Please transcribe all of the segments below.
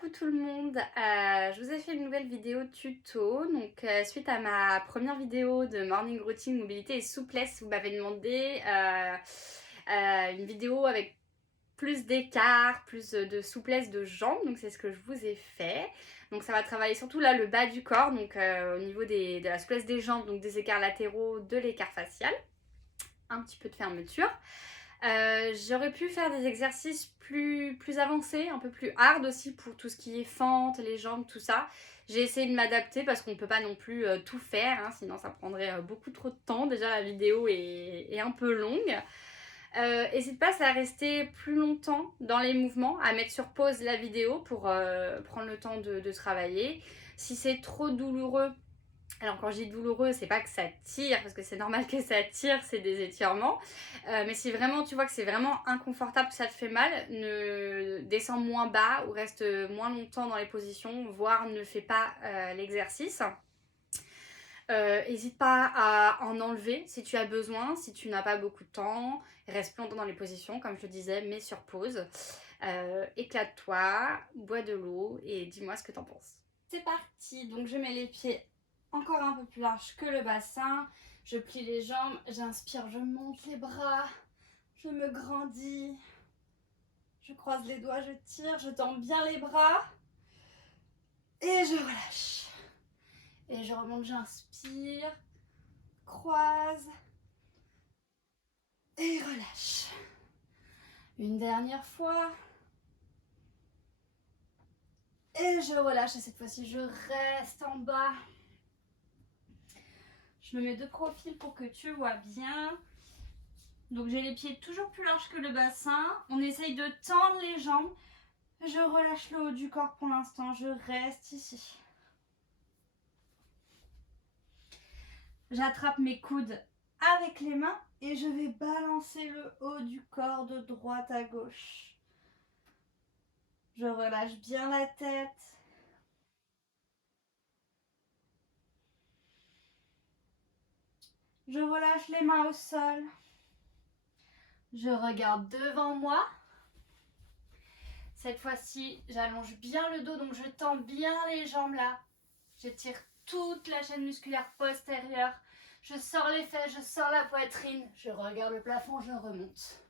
Coucou tout le monde, je vous ai fait une nouvelle vidéo tuto, donc suite à ma première vidéo de morning routine, mobilité et souplesse, vous m'avez demandé une vidéo avec plus d'écart, plus de souplesse de jambes, donc c'est ce que je vous ai fait. Donc ça va travailler surtout là le bas du corps, donc au niveau de la souplesse des jambes, donc des écarts latéraux, de l'écart facial, un petit peu de fermeture. J'aurais pu faire des exercices plus avancés, un peu plus hard aussi pour tout ce qui est fente, les jambes, tout ça. J'ai essayé de m'adapter parce qu'on ne peut pas non plus tout faire, hein, sinon ça prendrait beaucoup trop de temps. Déjà la vidéo est un peu longue. N'hésite pas à rester plus longtemps dans les mouvements, à mettre sur pause la vidéo pour prendre le temps de travailler. Si c'est trop douloureux, alors quand je dis douloureux, c'est pas que ça tire, parce que c'est normal que ça tire, c'est des étirements. Mais si vraiment tu vois que c'est vraiment inconfortable, que ça te fait mal, ne descends moins bas ou reste moins longtemps dans les positions, voire ne fais pas l'exercice. N'hésite pas à en enlever si tu as besoin, si tu n'as pas beaucoup de temps. Reste plus longtemps dans les positions, comme je le disais, mets sur pause. Éclate-toi, bois de l'eau et dis-moi ce que t'en penses. C'est parti, donc je mets les pieds encore un peu plus larges que le bassin. Je plie les jambes, j'inspire, je monte les bras, je me grandis. Je croise les doigts, je tire, je tends bien les bras. Et je relâche. Et je remonte, j'inspire, croise. Et relâche. Une dernière fois. Et je relâche. Et cette fois-ci, je reste en bas. Je me mets de profil pour que tu vois bien. Donc j'ai les pieds toujours plus larges que le bassin. On essaye de tendre les jambes. Je relâche le haut du corps pour l'instant. Je reste ici. J'attrape mes coudes avec les mains et je vais balancer le haut du corps de droite à gauche. Je relâche bien la tête. Je relâche les mains au sol. Je regarde devant moi. Cette fois-ci, j'allonge bien le dos, donc je tends bien les jambes là. J'étire toute la chaîne musculaire postérieure. Je sors les fesses, je sors la poitrine. Je regarde le plafond, je remonte.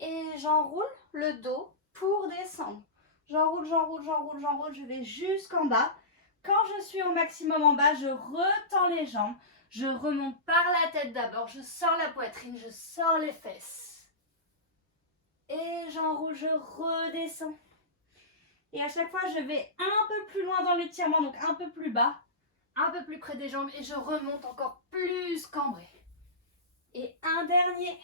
Et j'enroule le dos pour descendre. J'enroule, j'enroule, j'enroule, j'enroule. Je vais jusqu'en bas. Quand je suis au maximum en bas, je retends les jambes. Je remonte par la tête d'abord. Je sors la poitrine, je sors les fesses. Et j'enroule, je redescends. Et à chaque fois, je vais un peu plus loin dans l'étirement, donc un peu plus bas, un peu plus près des jambes et je remonte encore plus cambré. Et un dernier.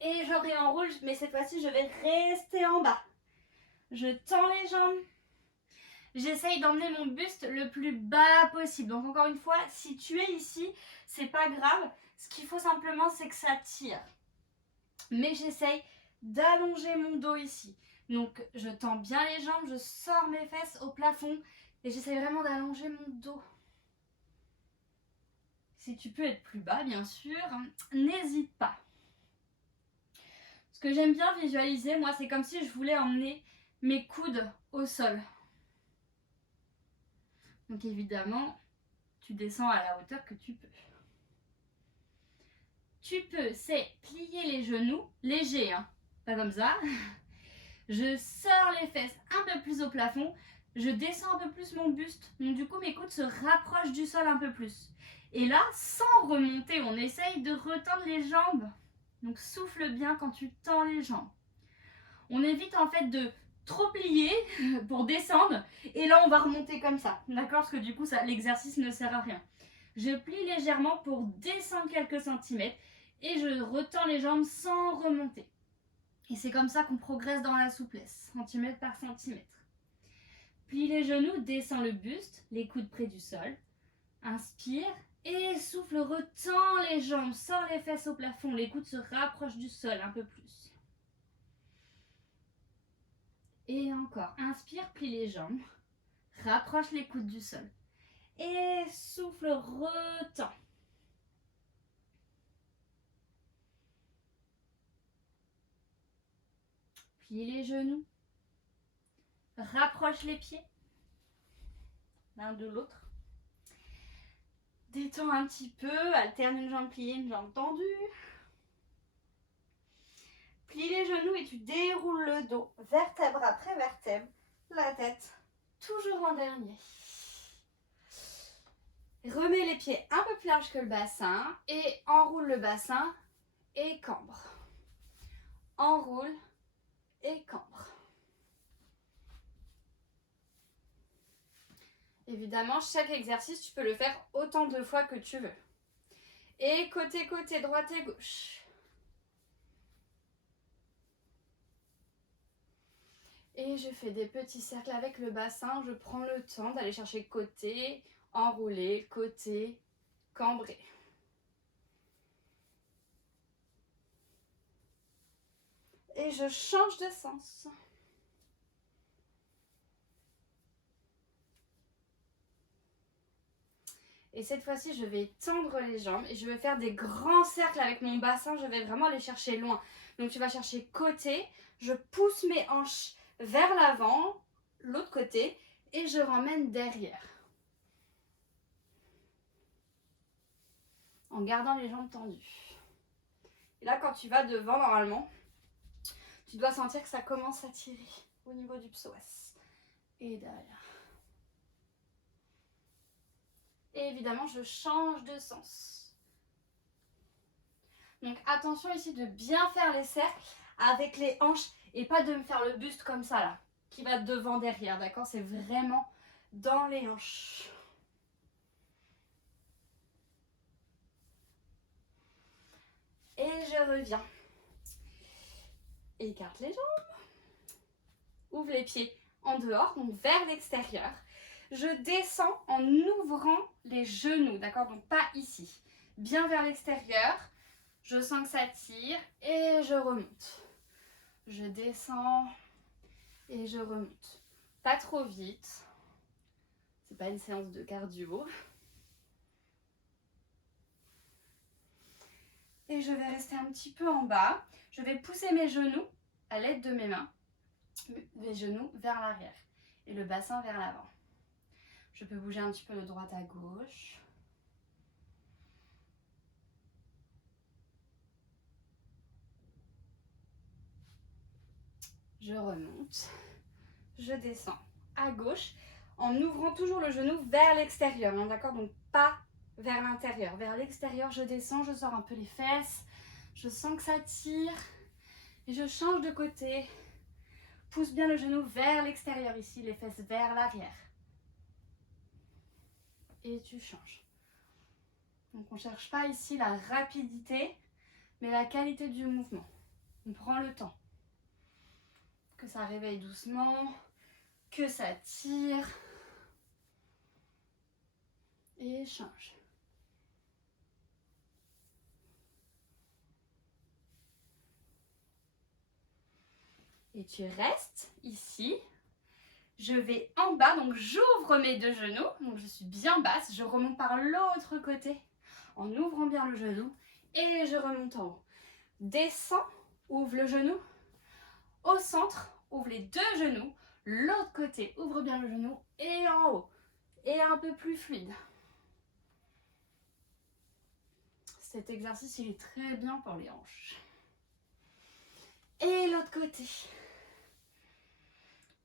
Et je réenroule, mais cette fois-ci, je vais rester en bas. Je tends les jambes. J'essaye d'emmener mon buste le plus bas possible. Donc encore une fois, si tu es ici, c'est pas grave. Ce qu'il faut simplement, c'est que ça tire. Mais j'essaye d'allonger mon dos ici. Donc je tends bien les jambes, je sors mes fesses au plafond et j'essaie vraiment d'allonger mon dos. Si tu peux être plus bas, bien sûr, n'hésite pas. Ce que j'aime bien visualiser, moi, c'est comme si je voulais emmener mes coudes au sol. Donc évidemment, tu descends à la hauteur que tu peux. Tu peux, c'est plier les genoux, léger, hein, pas comme ça. Je sors les fesses un peu plus au plafond. Je descends un peu plus mon buste. Donc du coup, mes coudes se rapprochent du sol un peu plus. Et là, sans remonter, on essaye de retendre les jambes. Donc souffle bien quand tu tends les jambes. On évite en fait de trop plier pour descendre. Et là, on va remonter comme ça. D'accord? Parce que du coup, l'exercice ne sert à rien. Je plie légèrement pour descendre quelques centimètres. Et je retends les jambes sans remonter. Et c'est comme ça qu'on progresse dans la souplesse, centimètre par centimètre. Plie les genoux, descends le buste, les coudes près du sol. Inspire et souffle, retends les jambes, sors les fesses au plafond, les coudes se rapprochent du sol un peu plus. Et encore, inspire, plie les jambes, rapproche les coudes du sol. Et souffle, retends. Plie les genoux. Rapproche les pieds l'un de l'autre. Détends un petit peu, alterne une jambe pliée, une jambe tendue. Plie les genoux et tu déroules le dos, vertèbre après vertèbre, la tête toujours en dernier. Remets les pieds un peu plus larges que le bassin et enroule le bassin et cambre. Enroule et cambre. Évidemment, chaque exercice, tu peux le faire autant de fois que tu veux. Et côté, droite et gauche. Et je fais des petits cercles avec le bassin. Je prends le temps d'aller chercher côté, enrouler, côté, cambrer. Et je change de sens. Et cette fois-ci, je vais tendre les jambes et je vais faire des grands cercles avec mon bassin. Je vais vraiment aller chercher loin. Donc tu vas chercher côté. Je pousse mes hanches vers l'avant, l'autre côté, et je ramène derrière. En gardant les jambes tendues. Et là, quand tu vas devant, normalement, tu dois sentir que ça commence à tirer au niveau du psoas. Et derrière. Et évidemment, je change de sens. Donc attention ici de bien faire les cercles avec les hanches et pas de me faire le buste comme ça là, qui va devant derrière, d'accord? C'est vraiment dans les hanches. Et je reviens. Écarte les jambes. Ouvre les pieds en dehors, donc vers l'extérieur. Je descends en ouvrant les genoux, d'accord? Donc pas ici. Bien vers l'extérieur. Je sens que ça tire et je remonte. Je descends et je remonte. Pas trop vite. C'est pas une séance de cardio. Et je vais rester un petit peu en bas. Je vais pousser mes genoux à l'aide de mes mains. Les genoux vers l'arrière et le bassin vers l'avant. Je peux bouger un petit peu de droite à gauche. Je remonte. Je descends à gauche en ouvrant toujours le genou vers l'extérieur. Hein, d'accord? Donc pas vers l'intérieur. Vers l'extérieur, je descends, je sors un peu les fesses. Je sens que ça tire. Et je change de côté. Pousse bien le genou vers l'extérieur ici, les fesses vers l'arrière. Et tu changes. Donc on ne cherche pas ici la rapidité, mais la qualité du mouvement. On prend le temps. Que ça réveille doucement, que ça tire. Et change. Et tu restes ici. Je vais en bas, donc j'ouvre mes deux genoux. Donc je suis bien basse. Je remonte par l'autre côté en ouvrant bien le genou. Et je remonte en haut. Descends, ouvre le genou. Au centre, ouvre les deux genoux. L'autre côté, ouvre bien le genou. Et en haut. Et un peu plus fluide. Cet exercice, il est très bien pour les hanches. Et l'autre côté.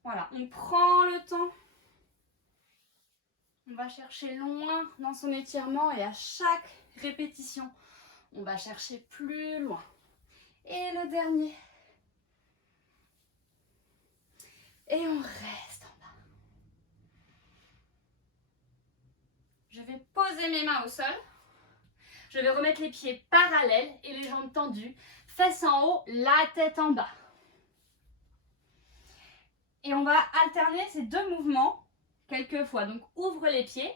Voilà, on prend le temps. On va chercher loin dans son étirement et à chaque répétition, on va chercher plus loin. Et le dernier. Et on reste en bas. Je vais poser mes mains au sol. Je vais remettre les pieds parallèles et les jambes tendues. Fesses en haut, la tête en bas. Et on va alterner ces deux mouvements quelques fois. Donc ouvre les pieds,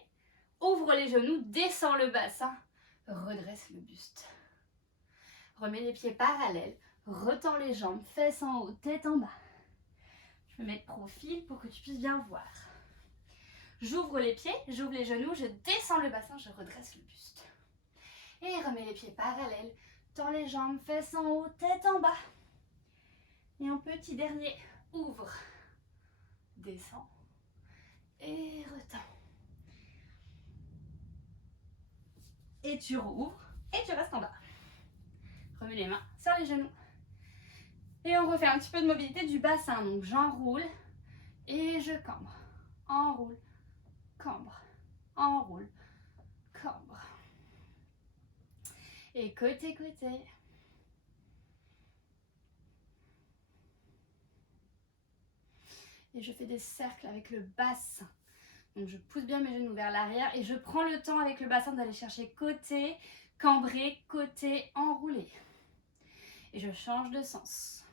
ouvre les genoux, descends le bassin, redresse le buste. Remets les pieds parallèles, retends les jambes, fesses en haut, tête en bas. Je me mets de profil pour que tu puisses bien voir. J'ouvre les pieds, j'ouvre les genoux, je descends le bassin, je redresse le buste. Et remets les pieds parallèles, tends les jambes, fesses en haut, tête en bas. Et un petit dernier, ouvre, descends et retends. Et tu rouvres et tu restes en bas. Remets les mains sur les genoux. Et on refait un petit peu de mobilité du bassin. Donc j'enroule et je cambre. Enroule, cambre, enroule, cambre. Et côté. Et je fais des cercles avec le bassin. Donc je pousse bien mes genoux vers l'arrière et je prends le temps avec le bassin d'aller chercher côté, cambré, côté, enroulé. Et je change de sens.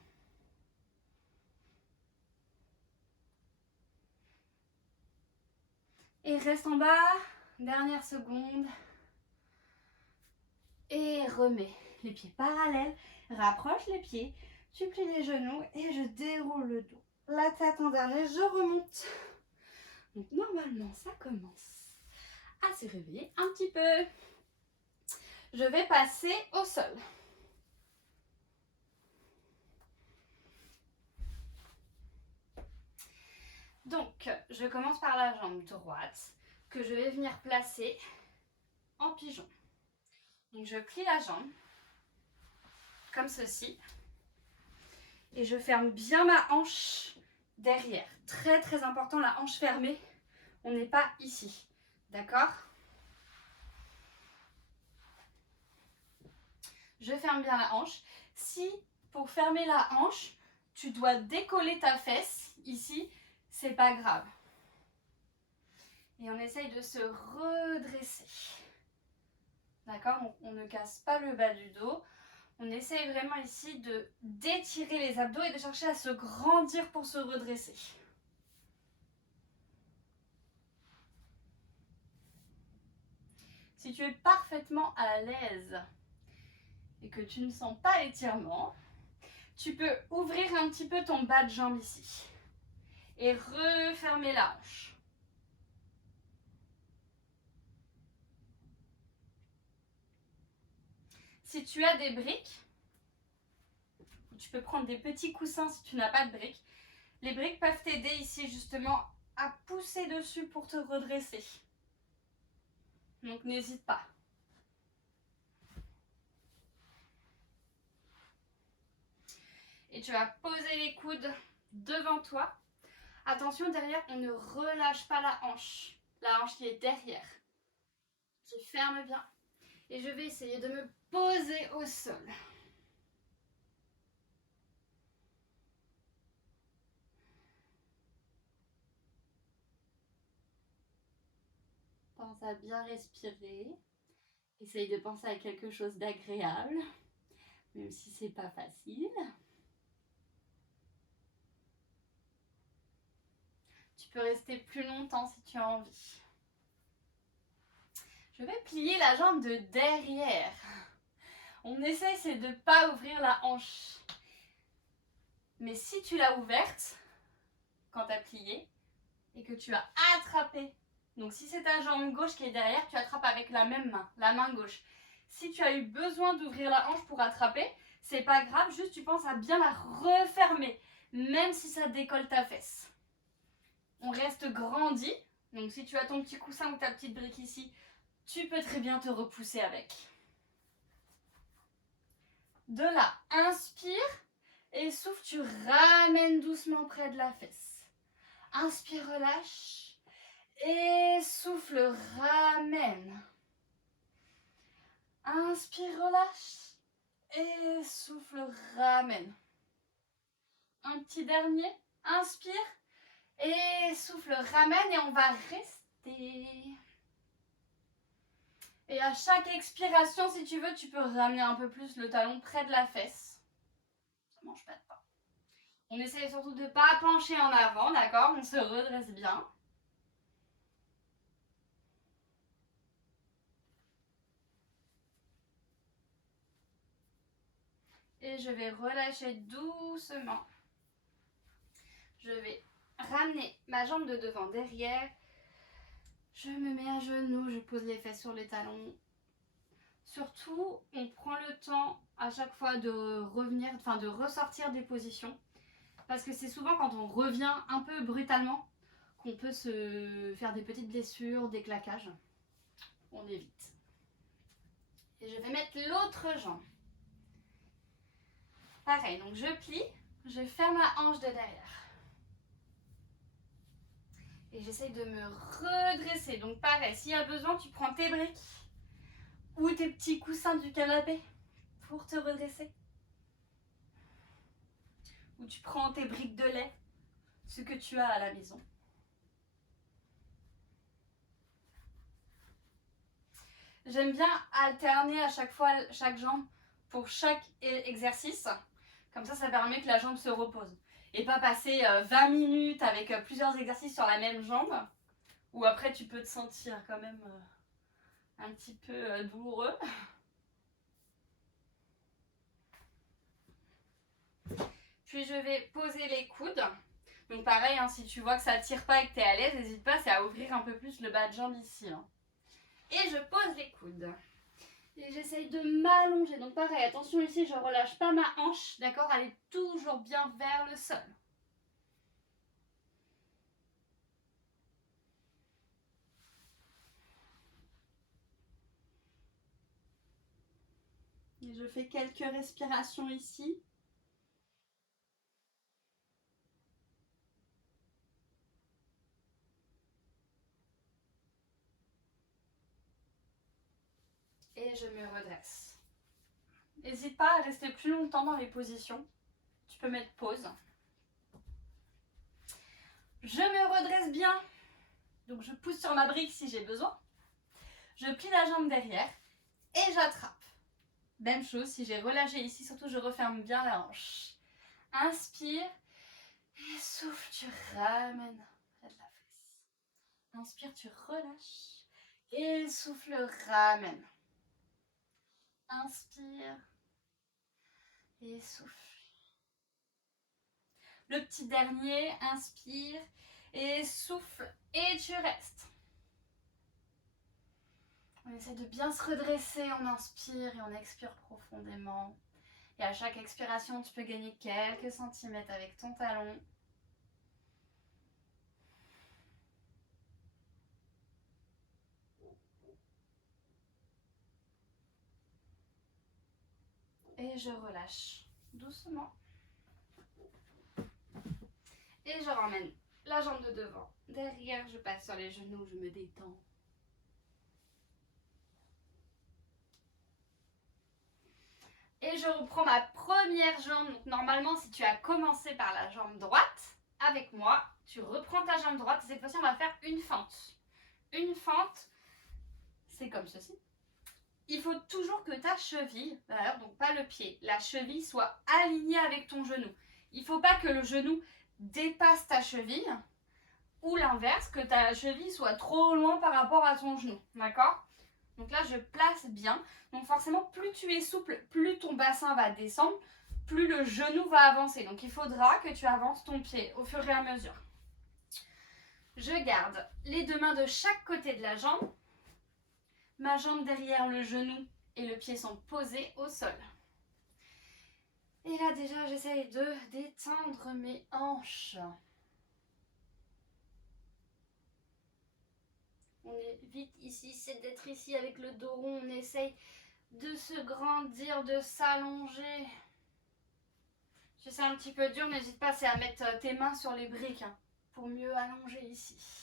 Et reste en bas, dernière seconde. Et remets les pieds parallèles, rapproche les pieds, tu plies les genoux et je déroule le dos. La tête en dernier, je remonte. Donc normalement, ça commence à se réveiller un petit peu. Je vais passer au sol. Donc, je commence par la jambe droite que je vais venir placer en pigeon. Donc, je plie la jambe comme ceci et je ferme bien ma hanche derrière. Très très important, la hanche fermée. On n'est pas ici. D'accord? Je ferme bien la hanche. Si pour fermer la hanche, tu dois décoller ta fesse ici, c'est pas grave. Et on essaye de se redresser. D'accord? On ne casse pas le bas du dos. On essaye vraiment ici de d'étirer les abdos et de chercher à se grandir pour se redresser. Si tu es parfaitement à l'aise et que tu ne sens pas l'étirement, tu peux ouvrir un petit peu ton bas de jambe ici et refermer la hanche. Si tu as des briques, tu peux prendre des petits coussins si tu n'as pas de briques. Les briques peuvent t'aider ici justement à pousser dessus pour te redresser. Donc n'hésite pas. Et tu vas poser les coudes devant toi. Attention, derrière, on ne relâche pas la hanche. La hanche qui est derrière. Tu fermes bien. Et je vais essayer de me poser au sol. Pense à bien respirer. Essaye de penser à quelque chose d'agréable, même si c'est pas facile. Tu peux rester plus longtemps si tu as envie. Je vais plier la jambe de derrière. On essaie, c'est de ne pas ouvrir la hanche. Mais si tu l'as ouverte, quand tu as plié, et que tu as attrapé, donc si c'est ta jambe gauche qui est derrière, tu attrapes avec la même main, la main gauche. Si tu as eu besoin d'ouvrir la hanche pour attraper, c'est pas grave, juste tu penses à bien la refermer, même si ça décolle ta fesse. On reste grandi, donc si tu as ton petit coussin ou ta petite brique ici, tu peux très bien te repousser avec. De là, inspire et souffle, tu ramènes doucement près de la fesse. Inspire, relâche et souffle, ramène. Inspire, relâche et souffle, ramène. Un petit dernier, inspire et souffle, ramène et on va rester. Et à chaque expiration, si tu veux, tu peux ramener un peu plus le talon près de la fesse. Ça ne mange pas de pain. On essaye surtout de ne pas pencher en avant, d'accord? On se redresse bien. Et je vais relâcher doucement. Je vais ramener ma jambe de devant derrière. Je me mets à genoux, je pose les fesses sur les talons. Surtout, on prend le temps à chaque fois de revenir, enfin de ressortir des positions. Parce que c'est souvent quand on revient un peu brutalement qu'on peut se faire des petites blessures, des claquages. On évite. Et je vais mettre l'autre jambe. Pareil, donc je plie, je ferme la hanche de derrière. Et j'essaye de me redresser. Donc pareil, s'il y a besoin, tu prends tes briques ou tes petits coussins du canapé pour te redresser. Ou tu prends tes briques de lait, ce que tu as à la maison. J'aime bien alterner à chaque fois chaque jambe pour chaque exercice. Comme ça permet que la jambe se repose. Et pas passer 20 minutes avec plusieurs exercices sur la même jambe. Ou après tu peux te sentir quand même un petit peu douloureux. Puis je vais poser les coudes. Donc pareil, hein, si tu vois que ça ne tire pas et que tu es à l'aise, n'hésite pas, c'est à ouvrir un peu plus le bas de jambe ici. Hein. Et je pose les coudes. Et j'essaye de m'allonger. Donc pareil, attention ici, je ne relâche pas ma hanche. D'accord, elle est toujours bien vers le sol. Et je fais quelques respirations ici. Et je me redresse. N'hésite pas à rester plus longtemps dans les positions. Tu peux mettre pause. Je me redresse bien. Donc je pousse sur ma brique si j'ai besoin. Je plie la jambe derrière et j'attrape. Même chose, si j'ai relâché ici, surtout je referme bien la hanche. Inspire et souffle, tu ramènes près de la fesse. Inspire, tu relâches et souffle, ramène. Inspire et souffle. Le petit dernier, inspire et souffle et tu restes. On essaie de bien se redresser, on inspire et on expire profondément. Et à chaque expiration, tu peux gagner quelques centimètres avec ton talon. Et je relâche doucement. Et je ramène la jambe de devant. Derrière, je passe sur les genoux, je me détends. Et je reprends ma première jambe. Donc normalement, si tu as commencé par la jambe droite, avec moi, tu reprends ta jambe droite. Et cette fois-ci, on va faire une fente. Une fente, c'est comme ceci. Il faut toujours que ta cheville, d'ailleurs, donc pas le pied, la cheville soit alignée avec ton genou. Il ne faut pas que le genou dépasse ta cheville ou l'inverse, que ta cheville soit trop loin par rapport à ton genou. D'accord ? Donc là, je place bien. Donc forcément, plus tu es souple, plus ton bassin va descendre, plus le genou va avancer. Donc il faudra que tu avances ton pied au fur et à mesure. Je garde les deux mains de chaque côté de la jambe. Ma jambe derrière le genou et le pied sont posés au sol. Et là déjà, j'essaye de détendre mes hanches. On est vite ici, c'est d'être ici avec le dos rond. On essaye de se grandir, de s'allonger. Si c'est un petit peu dur, n'hésite pas, c'est à mettre tes mains sur les briques hein, pour mieux allonger ici.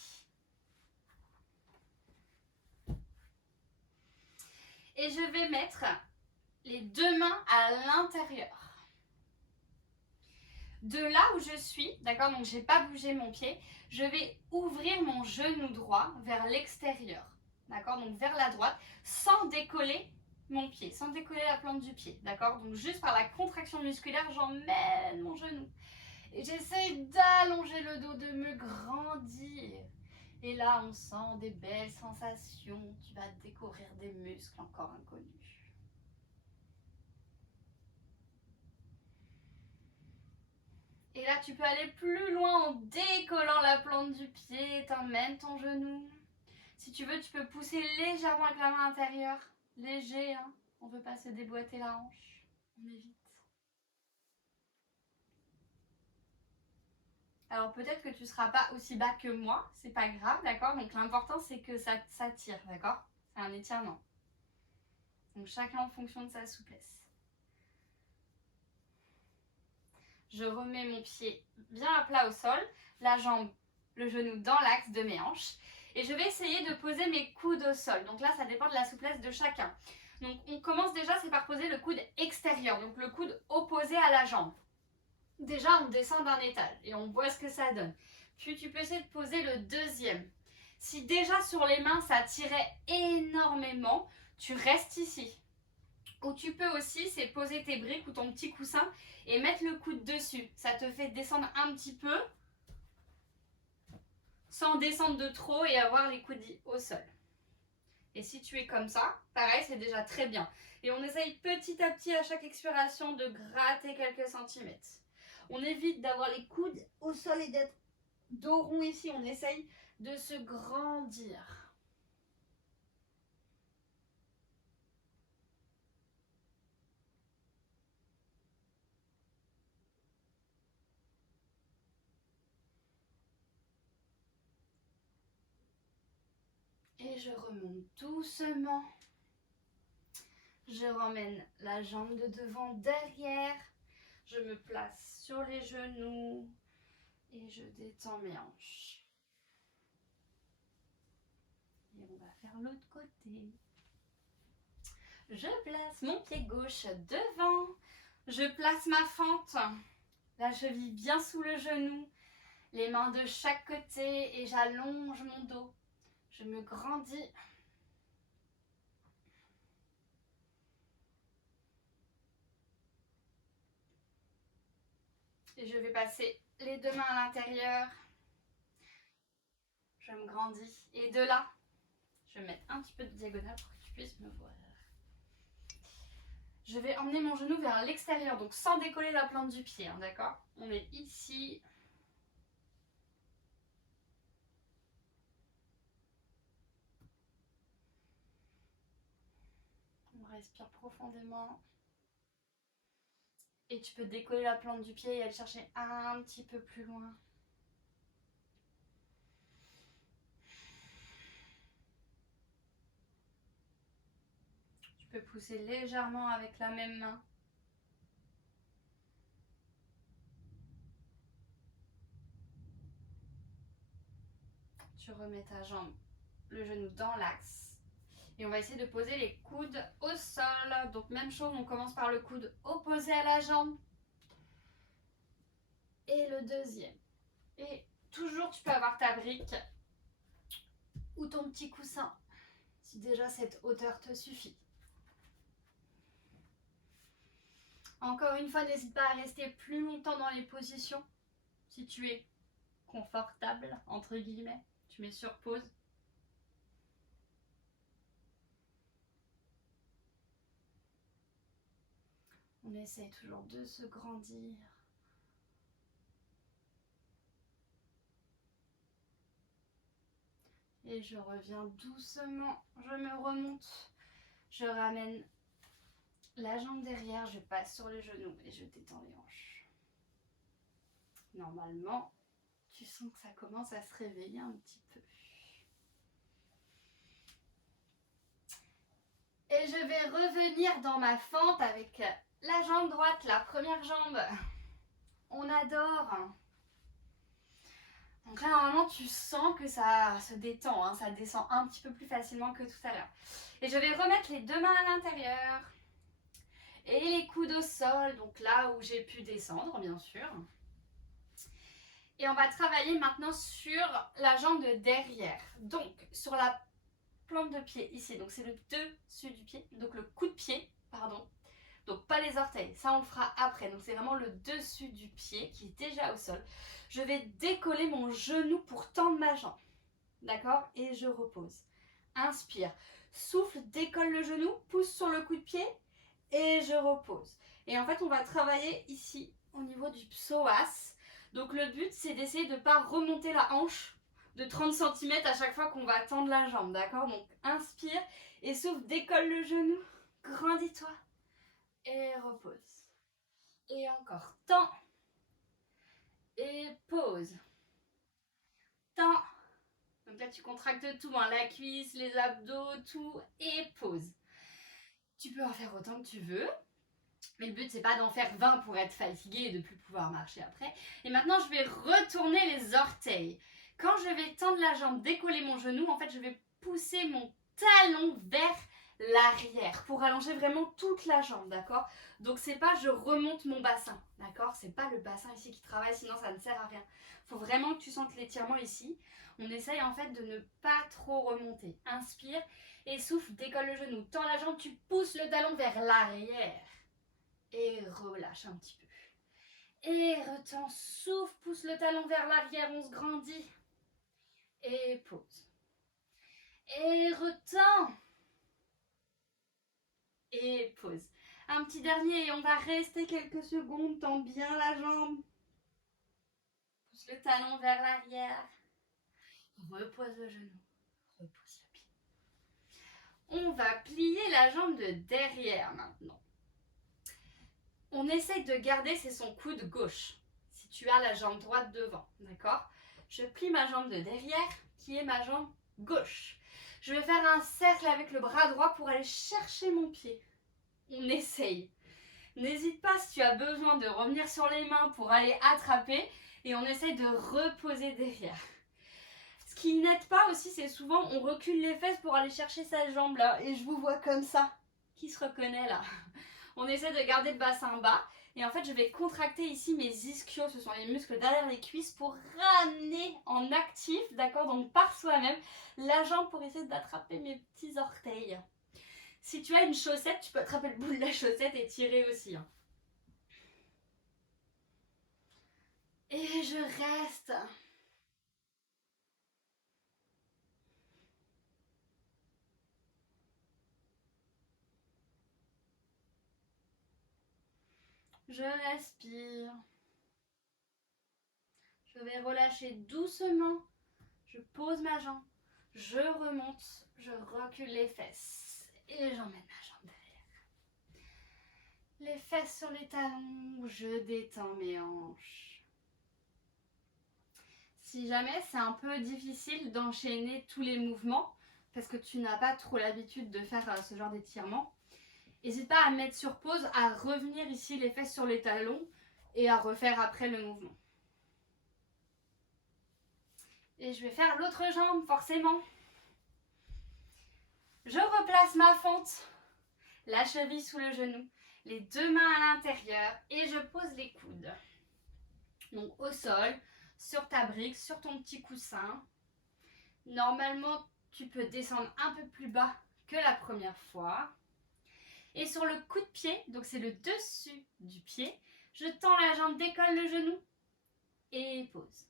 Et je vais mettre les deux mains à l'intérieur. De là où je suis, d'accord, donc j'ai pas bougé mon pied, je vais ouvrir mon genou droit vers l'extérieur, d'accord, donc vers la droite, sans décoller mon pied, sans décoller la plante du pied, d'accord, donc juste par la contraction musculaire, j'emmène mon genou. Et j'essaye d'allonger le dos, de me grandir. Et là, on sent des belles sensations. Tu vas découvrir des muscles encore inconnus. Et là, tu peux aller plus loin en décollant la plante du pied. T'emmènes ton genou. Si tu veux, tu peux pousser légèrement avec la main intérieure. Léger, hein. On ne veut pas se déboîter la hanche. On évite. Alors peut-être que tu ne seras pas aussi bas que moi, c'est pas grave, d'accord? Donc l'important c'est que ça tire, d'accord? C'est un étirement. Donc chacun en fonction de sa souplesse. Je remets mon pied bien à plat au sol, la jambe, le genou dans l'axe de mes hanches. Et je vais essayer de poser mes coudes au sol. Donc là, ça dépend de la souplesse de chacun. Donc on commence déjà, c'est par poser le coude extérieur, donc le coude opposé à la jambe. Déjà, on descend d'un étage et on voit ce que ça donne. Puis tu peux essayer de poser le deuxième. Si déjà sur les mains, ça tirait énormément, tu restes ici. Ou tu peux aussi, c'est poser tes briques ou ton petit coussin et mettre le coude dessus. Ça te fait descendre un petit peu sans descendre de trop et avoir les coudes au sol. Et si tu es comme ça, pareil, c'est déjà très bien. Et on essaye petit à petit à chaque expiration de gratter quelques centimètres. On évite d'avoir les coudes au sol et d'être dos rond ici. On essaye de se grandir. Et je remonte doucement. Je ramène la jambe de devant derrière. Je me place sur les genoux et je détends mes hanches. Et on va faire l'autre côté. Je place mon pied gauche devant. Je place ma fente. La cheville bien sous le genou. Les mains de chaque côté et j'allonge mon dos. Je me grandis. Et je vais passer les deux mains à l'intérieur. Je me grandis. Et de là, je vais mettre un petit peu de diagonale pour que tu puisses me voir. Je vais emmener mon genou vers l'extérieur, donc sans décoller la plante du pied, hein, d'accord? On est ici. On respire profondément. Et tu peux décoller la plante du pied et aller chercher un petit peu plus loin. Tu peux pousser légèrement avec la même main. Tu remets ta jambe, le genou dans l'axe. Et on va essayer de poser les coudes au sol. Donc même chose, on commence par le coude opposé à la jambe. Et le deuxième. Et toujours tu peux avoir ta brique ou ton petit coussin. Si déjà cette hauteur te suffit. Encore une fois, n'hésite pas à rester plus longtemps dans les positions. Si tu es confortable, entre guillemets, tu mets sur pause. On essaye toujours de se grandir. Et je reviens doucement, je me remonte, je ramène la jambe derrière, je passe sur les genoux et je détends les hanches. Normalement, tu sens que ça commence à se réveiller un petit peu. Et je vais revenir dans ma fente avec la jambe droite, la première jambe. On adore. Donc là, normalement, tu sens que ça se détend, hein, ça descend un petit peu plus facilement que tout à l'heure. Et je vais remettre les deux mains à l'intérieur. Et les coudes au sol, donc là où j'ai pu descendre, bien sûr. Et on va travailler maintenant sur la jambe de derrière. Donc, sur la plante de pied, ici. Donc, c'est le dessus du pied. Donc, le coup de pied, pardon. Donc, pas les orteils. Ça, on le fera après. Donc, c'est vraiment le dessus du pied qui est déjà au sol. Je vais décoller mon genou pour tendre ma jambe. D'accord? Et je repose. Inspire. Souffle, décolle le genou, pousse sur le coup de pied et je repose. Et en fait, on va travailler ici au niveau du psoas. Donc le but, c'est d'essayer de ne pas remonter la hanche de 30 cm à chaque fois qu'on va tendre la jambe, d'accord? Donc inspire et souffle, décolle le genou, grandis-toi et repose. Et encore, tends et pause. Tends. Donc là, tu contractes tout, hein, la cuisse, les abdos, tout, et pause. Tu peux en faire autant que tu veux. Mais le but, c'est pas d'en faire 20 pour être fatigué et de plus pouvoir marcher après. Et maintenant, je vais retourner les orteils. Quand je vais tendre la jambe, décoller mon genou, en fait, je vais pousser mon talon vers l'arrière pour allonger vraiment toute la jambe, d'accord? Donc, c'est pas je remonte mon bassin, d'accord? C'est pas le bassin ici qui travaille, sinon ça ne sert à rien. Il faut vraiment que tu sentes l'étirement ici. On essaye en fait de ne pas trop remonter. Inspire et souffle, décolle le genou. Tends la jambe, tu pousses le talon vers l'arrière. Et relâche un petit peu. Et retends, souffle, pousse le talon vers l'arrière, on se grandit. Et pose. Et retends. Et pose. Un petit dernier et on va rester quelques secondes. Tends bien la jambe. Pousse le talon vers l'arrière. Repose le genou. Repose le pied. On va plier la jambe de derrière maintenant. On essaye de garder, c'est son coude gauche. Si tu as la jambe droite devant, d'accord? Je plie ma jambe de derrière, qui est ma jambe gauche. Je vais faire un cercle avec le bras droit pour aller chercher mon pied. On essaye. N'hésite pas si tu as besoin de revenir sur les mains pour aller attraper. Et on essaye de reposer derrière. Ce qui n'aide pas aussi, c'est souvent on recule les fesses pour aller chercher sa jambe là. Et je vous vois comme ça. Qui se reconnaît là? On essaie de garder le bassin bas. Et en fait, je vais contracter ici mes ischios. Ce sont les muscles derrière les cuisses pour ramener en actif, d'accord? Donc par soi-même, la jambe pour essayer d'attraper mes petits orteils. Si tu as une chaussette, tu peux attraper le bout de la chaussette et tirer aussi. Hein. Et je reste. Je respire. Je vais relâcher doucement. Je pose ma jambe. Je remonte. Je recule les fesses. Et j'emmène ma jambe derrière. Les fesses sur les talons. Je détends mes hanches. Si jamais c'est un peu difficile d'enchaîner tous les mouvements, parce que tu n'as pas trop l'habitude de faire ce genre d'étirement, n'hésite pas à mettre sur pause, à revenir ici les fesses sur les talons et à refaire après le mouvement. Et je vais faire l'autre jambe, forcément. Je replace ma fente, la cheville sous le genou, les deux mains à l'intérieur et je pose les coudes. Donc au sol, sur ta brique, sur ton petit coussin. Normalement, tu peux descendre un peu plus bas que la première fois. Et sur le coup de pied, donc c'est le dessus du pied, je tends la jambe, décolle le genou et pose.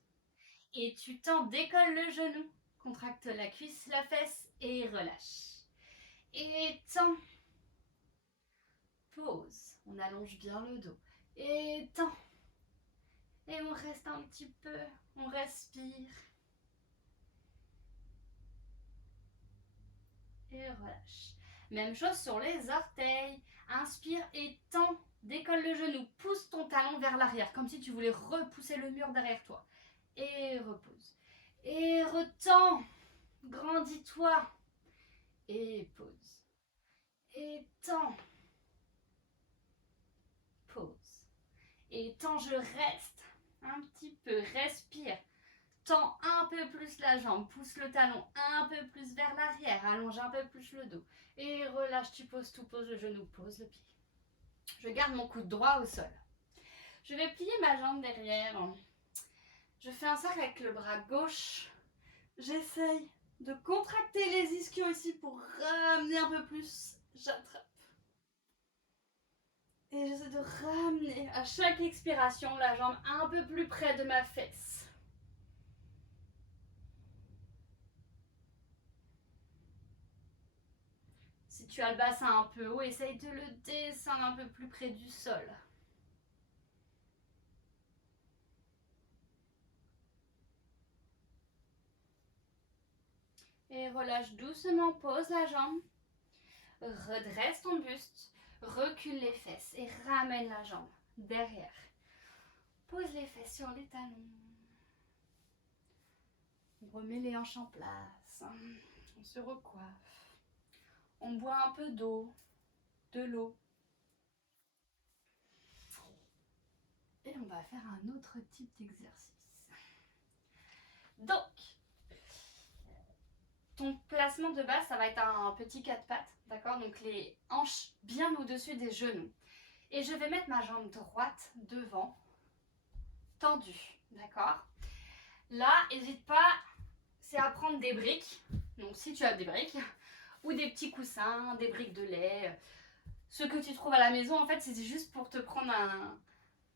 Et tu tends, décolle le genou, contracte la cuisse, la fesse et relâche. Et tends, pose. On allonge bien le dos. Et tends. Et on reste un petit peu, on respire. Et relâche. Même chose sur les orteils. Inspire et tends. Décolle le genou. Pousse ton talon vers l'arrière, comme si tu voulais repousser le mur derrière toi. Et repose. Et retends. Grandis-toi. Et pose. Et tends. Pause. Et tends, je reste. Un petit peu. Respire. Tends un peu plus la jambe, pousse le talon un peu plus vers l'arrière, allonge un peu plus le dos. Et relâche, tu poses tout, pose le genou, pose le pied. Je garde mon coude droit au sol. Je vais plier ma jambe derrière. Je fais un cercle avec le bras gauche. J'essaye de contracter les ischios ici pour ramener un peu plus. J'attrape. Et j'essaie de ramener à chaque expiration la jambe un peu plus près de ma fesse. Si tu as le bassin un peu haut, essaye de le descendre un peu plus près du sol. Et relâche doucement, pose la jambe. Redresse ton buste. Recule les fesses et ramène la jambe derrière. Pose les fesses sur les talons. On remet les hanches en place. On se recoiffe. On boit un peu d'eau, de l'eau. Et on va faire un autre type d'exercice. Donc, ton placement de base, ça va être un petit 4 pattes, d'accord? Donc les hanches bien au-dessus des genoux. Et je vais mettre ma jambe droite devant, tendue, d'accord? Là, n'hésite pas, c'est à prendre des briques. Donc si tu as des briques, ou des petits coussins, des briques de lait, ce que tu trouves à la maison, en fait, c'est juste pour te prendre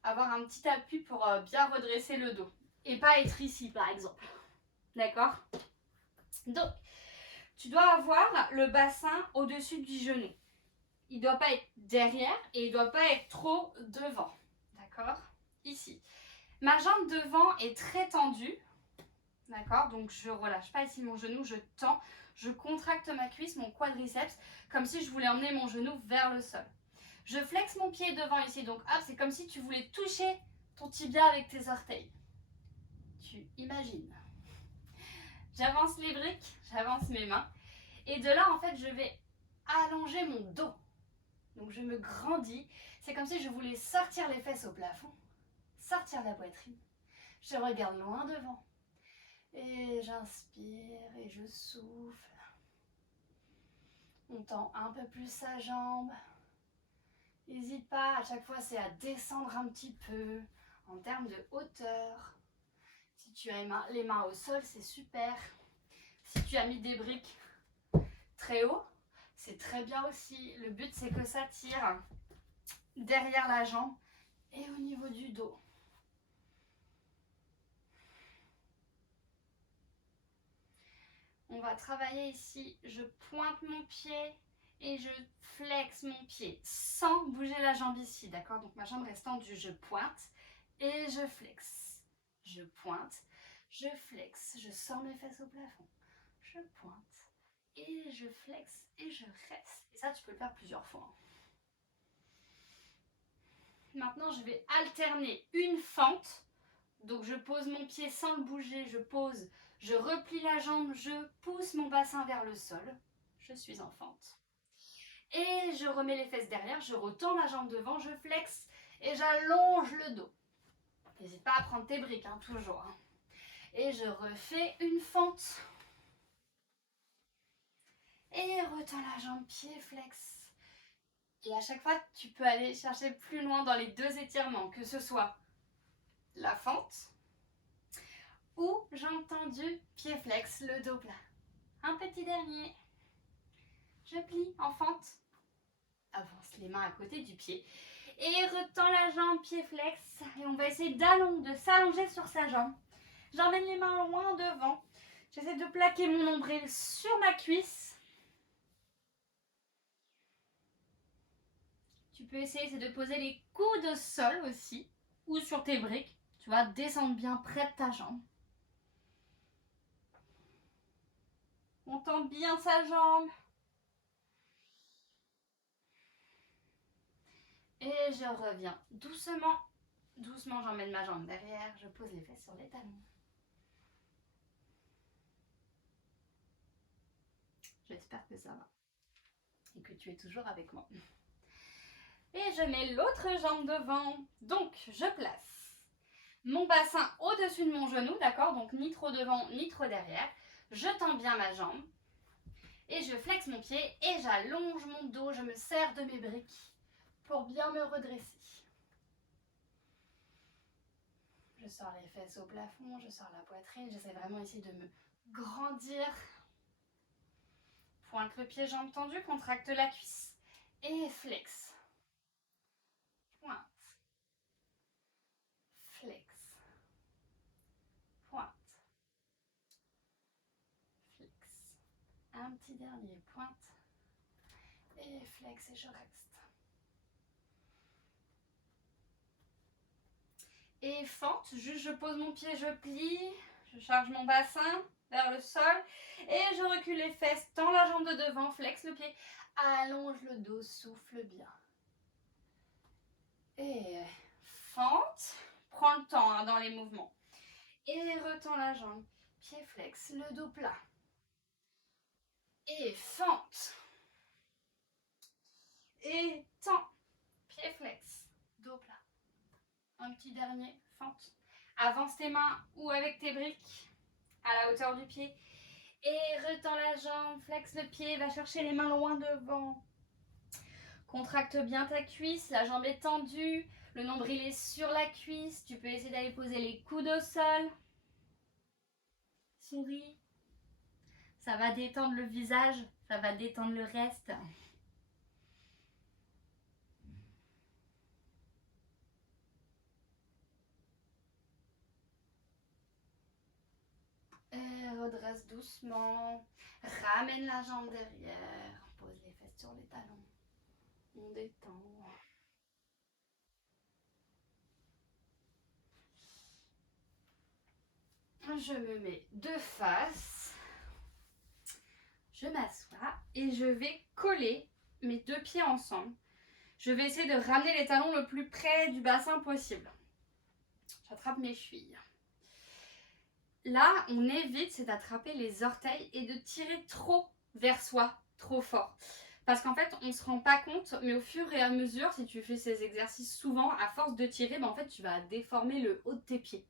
avoir un petit appui pour bien redresser le dos. Et pas être ici, par exemple. D'accord? Donc, tu dois avoir le bassin au-dessus du genou. Il ne doit pas être derrière et il ne doit pas être trop devant. D'accord? Ici. Ma jambe devant est très tendue. D'accord? Donc, je ne relâche pas ici mon genou, je tends, je contracte ma cuisse, mon quadriceps, comme si je voulais emmener mon genou vers le sol. Je flexe mon pied devant ici, donc hop, c'est comme si tu voulais toucher ton tibia avec tes orteils. Tu imagines. J'avance les briques, j'avance mes mains. Et de là, en fait, je vais allonger mon dos. Donc je me grandis. C'est comme si je voulais sortir les fesses au plafond, sortir la poitrine. Je regarde loin devant. Et j'inspire et je souffle. On tend un peu plus sa jambe. N'hésite pas, à chaque fois, c'est à descendre un petit peu en termes de hauteur. Si tu as les mains au sol, c'est super. Si tu as mis des briques très haut, c'est très bien aussi. Le but, c'est que ça tire derrière la jambe et au niveau du dos. On va travailler ici. Je pointe mon pied et je flexe mon pied sans bouger la jambe ici, d'accord? Donc ma jambe reste tendue. Je pointe et je flexe. Je pointe, je flexe. Je sors mes fesses au plafond. Je pointe et je flexe et je reste. Et ça, tu peux le faire plusieurs fois. Maintenant, je vais alterner une fente. Donc, je pose mon pied sans le bouger. Je pose, je replie la jambe, je pousse mon bassin vers le sol. Je suis en fente. Et je remets les fesses derrière. Je retends ma jambe devant, je flexe et j'allonge le dos. N'hésite pas à prendre tes briques, hein, toujours. Hein. Et je refais une fente. Et retends la jambe, pied flex. Et à chaque fois, tu peux aller chercher plus loin dans les deux étirements, que ce soit la fente ou jambe tendue, pied flex, le dos plat. Un petit dernier. Je plie en fente. Avance les mains à côté du pied. Et retends la jambe, pied flex. Et on va essayer de s'allonger sur sa jambe. J'emmène les mains loin devant. J'essaie de plaquer mon nombril sur ma cuisse. Tu peux essayer de poser les coudes au sol aussi, ou sur tes briques. Tu vas descendre bien près de ta jambe. On tend bien sa jambe. Et je reviens doucement. Doucement, j'emmène ma jambe derrière. Je pose les fesses sur les talons. J'espère que ça va. Et que tu es toujours avec moi. Et je mets l'autre jambe devant. Donc, je place mon bassin au-dessus de mon genou, d'accord? Donc, ni trop devant, ni trop derrière. Je tends bien ma jambe. Et je flexe mon pied et j'allonge mon dos. Je me sers de mes briques pour bien me redresser. Je sors les fesses au plafond, je sors la poitrine. J'essaie vraiment ici de me grandir. Pointe le pied, jambe tendue, contracte la cuisse et flex. Pointe. Flex. Pointe. Flex. Un petit dernier, pointe. Et flex et je reste. Et fente, juste je pose mon pied, je plie, je charge mon bassin vers le sol et je recule les fesses, tends la jambe de devant, flex le pied, allonge le dos, souffle bien. Et fente, Prends le temps hein, dans les mouvements. Et retends la jambe. Pied flex, le dos plat. Et fente. Et tends. Pied flex, dos plat. Un petit dernier, fente. Avance tes mains ou avec tes briques à la hauteur du pied. Et retends la jambe, flex le pied, va chercher les mains loin devant. Contracte bien ta cuisse, la jambe est tendue, le nombril est sur la cuisse. Tu peux essayer d'aller poser les coudes au sol. Souris. Ça va détendre le visage, ça va détendre le reste. Et redresse doucement. Ramène la jambe derrière. Pose les fesses sur les talons. On détend. Je me mets de face. Je m'assois et je vais coller mes deux pieds ensemble. Je vais essayer de ramener les talons le plus près du bassin possible. J'attrape mes chevilles. Là, on évite, c'est d'attraper les orteils et de tirer trop vers soi, trop fort. Parce qu'en fait, on ne se rend pas compte, mais au fur et à mesure, si tu fais ces exercices souvent, à force de tirer, en fait, tu vas déformer le haut de tes pieds.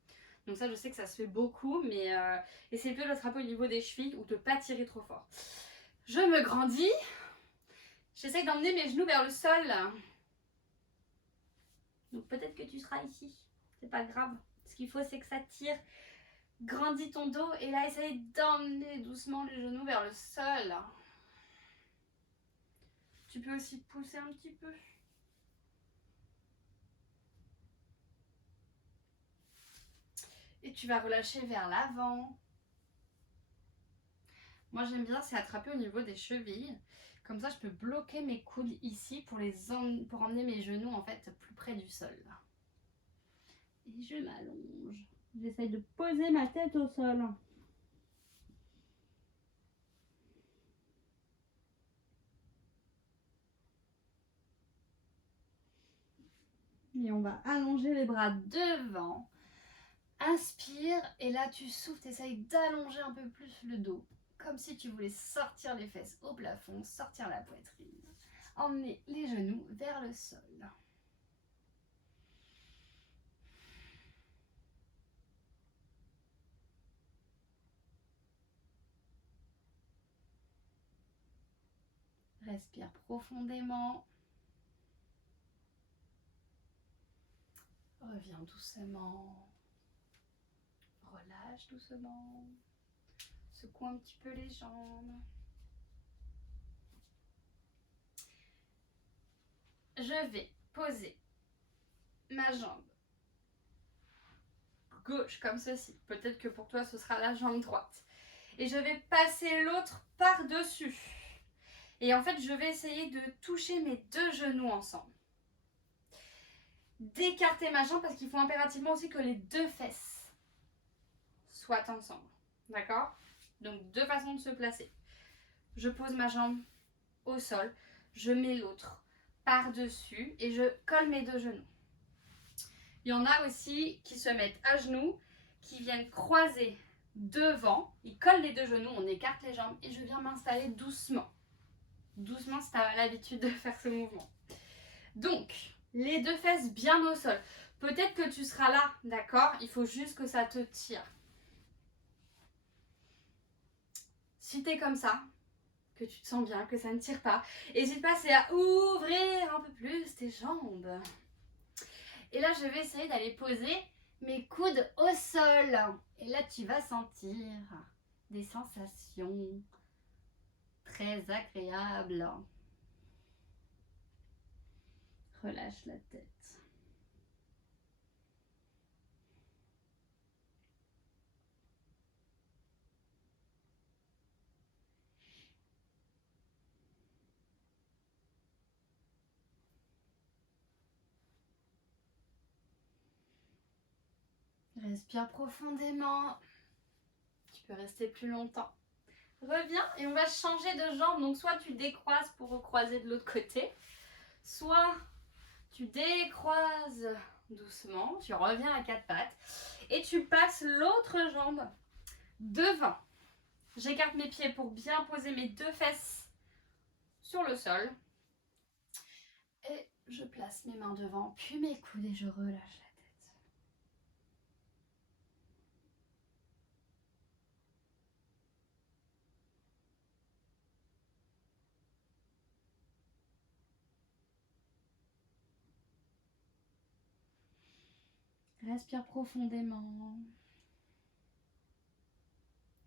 Donc ça, je sais que ça se fait beaucoup, mais essaye plutôt d'attraper au niveau des chevilles ou de ne pas tirer trop fort. Je me grandis. J'essaie d'emmener mes genoux vers le sol. Donc peut-être que tu seras ici. C'est pas grave. Ce qu'il faut, c'est que ça tire. Grandis ton dos et là, essaye d'emmener doucement les genoux vers le sol. Tu peux aussi pousser un petit peu. Et tu vas relâcher vers l'avant. Moi, j'aime bien, c'est attraper au niveau des chevilles. Comme ça, je peux bloquer mes coudes ici pour emmener mes genoux en fait plus près du sol. Et je m'allonge. J'essaye de poser ma tête au sol. Et on va allonger les bras devant. Inspire et là tu souffles, tu essayes d'allonger un peu plus le dos. Comme si tu voulais sortir les fesses au plafond, sortir la poitrine. Emmener les genoux vers le sol. Respire profondément. Reviens doucement. Relâche doucement. Secoue un petit peu les jambes. Je vais poser ma jambe gauche comme ceci. Peut-être que pour toi ce sera la jambe droite. Et je vais passer l'autre par-dessus. Et en fait, je vais essayer de toucher mes deux genoux ensemble. D'écarter ma jambe parce qu'il faut impérativement aussi que les deux fesses soient ensemble. D'accord? Donc, deux façons de se placer. Je pose ma jambe au sol. Je mets l'autre par-dessus et je colle mes deux genoux. Il y en a aussi qui se mettent à genoux, qui viennent croiser devant. Ils collent les deux genoux, on écarte les jambes et je viens m'installer doucement. Doucement si tu as l'habitude de faire ce mouvement. Donc, les deux fesses bien au sol. Peut-être que tu seras là, d'accord? Il faut juste que ça te tire. Si tu es comme ça, que tu te sens bien, que ça ne tire pas, n'hésite pas, c'est à ouvrir un peu plus tes jambes. Et là, je vais essayer d'aller poser mes coudes au sol. Et là, tu vas sentir des sensations très agréables. Relâche la tête. Respire profondément. Tu peux rester plus longtemps. Reviens et on va changer de jambe. Donc soit tu décroises pour recroiser de l'autre côté, soit tu décroises doucement, tu reviens à quatre pattes et tu passes l'autre jambe devant. J'écarte mes pieds pour bien poser mes deux fesses sur le sol. Et je place mes mains devant, puis mes coudes et je relâche la tête. Respire profondément.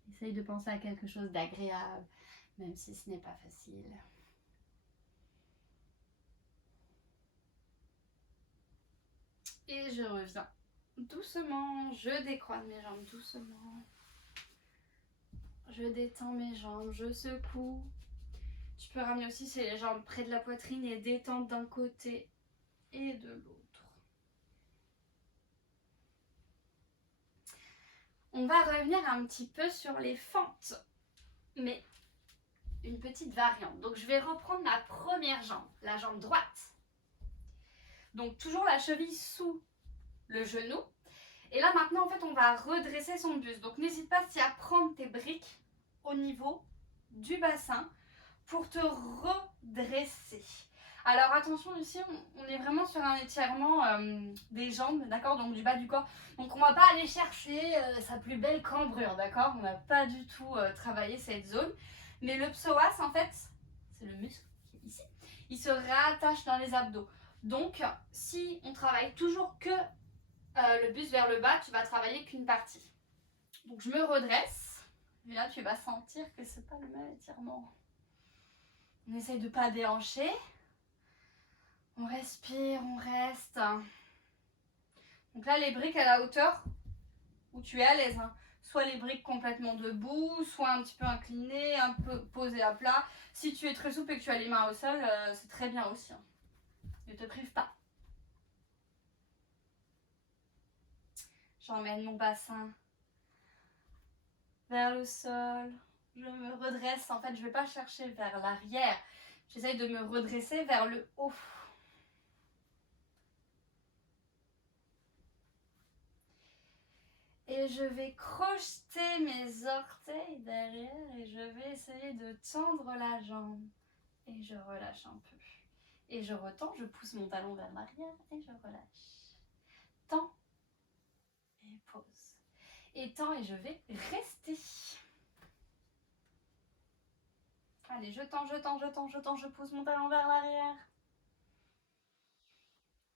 Essaye de penser à quelque chose d'agréable, même si ce n'est pas facile. Et je reviens doucement, je décroise mes jambes doucement. Je détends mes jambes, je secoue. Tu peux ramener aussi les jambes près de la poitrine et détendre d'un côté et de l'autre. On va revenir un petit peu sur les fentes, mais une petite variante. Donc je vais reprendre ma première jambe, la jambe droite. Donc toujours la cheville sous le genou. Et là maintenant en fait on va redresser son buste. Donc n'hésite pas à prendre tes briques au niveau du bassin pour te redresser. Alors attention ici, on est vraiment sur un étirement des jambes, d'accord, donc du bas du corps. Donc on va pas aller chercher sa plus belle cambrure, d'accord. On n'a pas du tout travaillé cette zone. Mais le psoas en fait, c'est le muscle qui est ici, il se rattache dans les abdos. Donc si on travaille toujours que le buste vers le bas, tu vas travailler qu'une partie. Donc je me redresse. Et là tu vas sentir que c'est pas le même étirement. On essaye de ne pas déhancher. On respire, on reste. Donc là, les briques à la hauteur où tu es à l'aise. Hein. Soit les briques complètement debout, soit un petit peu inclinées, un peu posées à plat. Si tu es très souple et que tu as les mains au sol, c'est très bien aussi. Hein. Ne te prive pas. J'emmène mon bassin vers le sol. Je me redresse. En fait, je ne vais pas chercher vers l'arrière. J'essaye de me redresser vers le haut. Et je vais crocheter mes orteils derrière et je vais essayer de tendre la jambe. Et je relâche un peu. Et je retends, je pousse mon talon vers l'arrière et je relâche. Tends et pose. Et tends et je vais rester. Allez, je tends, je tends, je tends, je tends, je pousse mon talon vers l'arrière.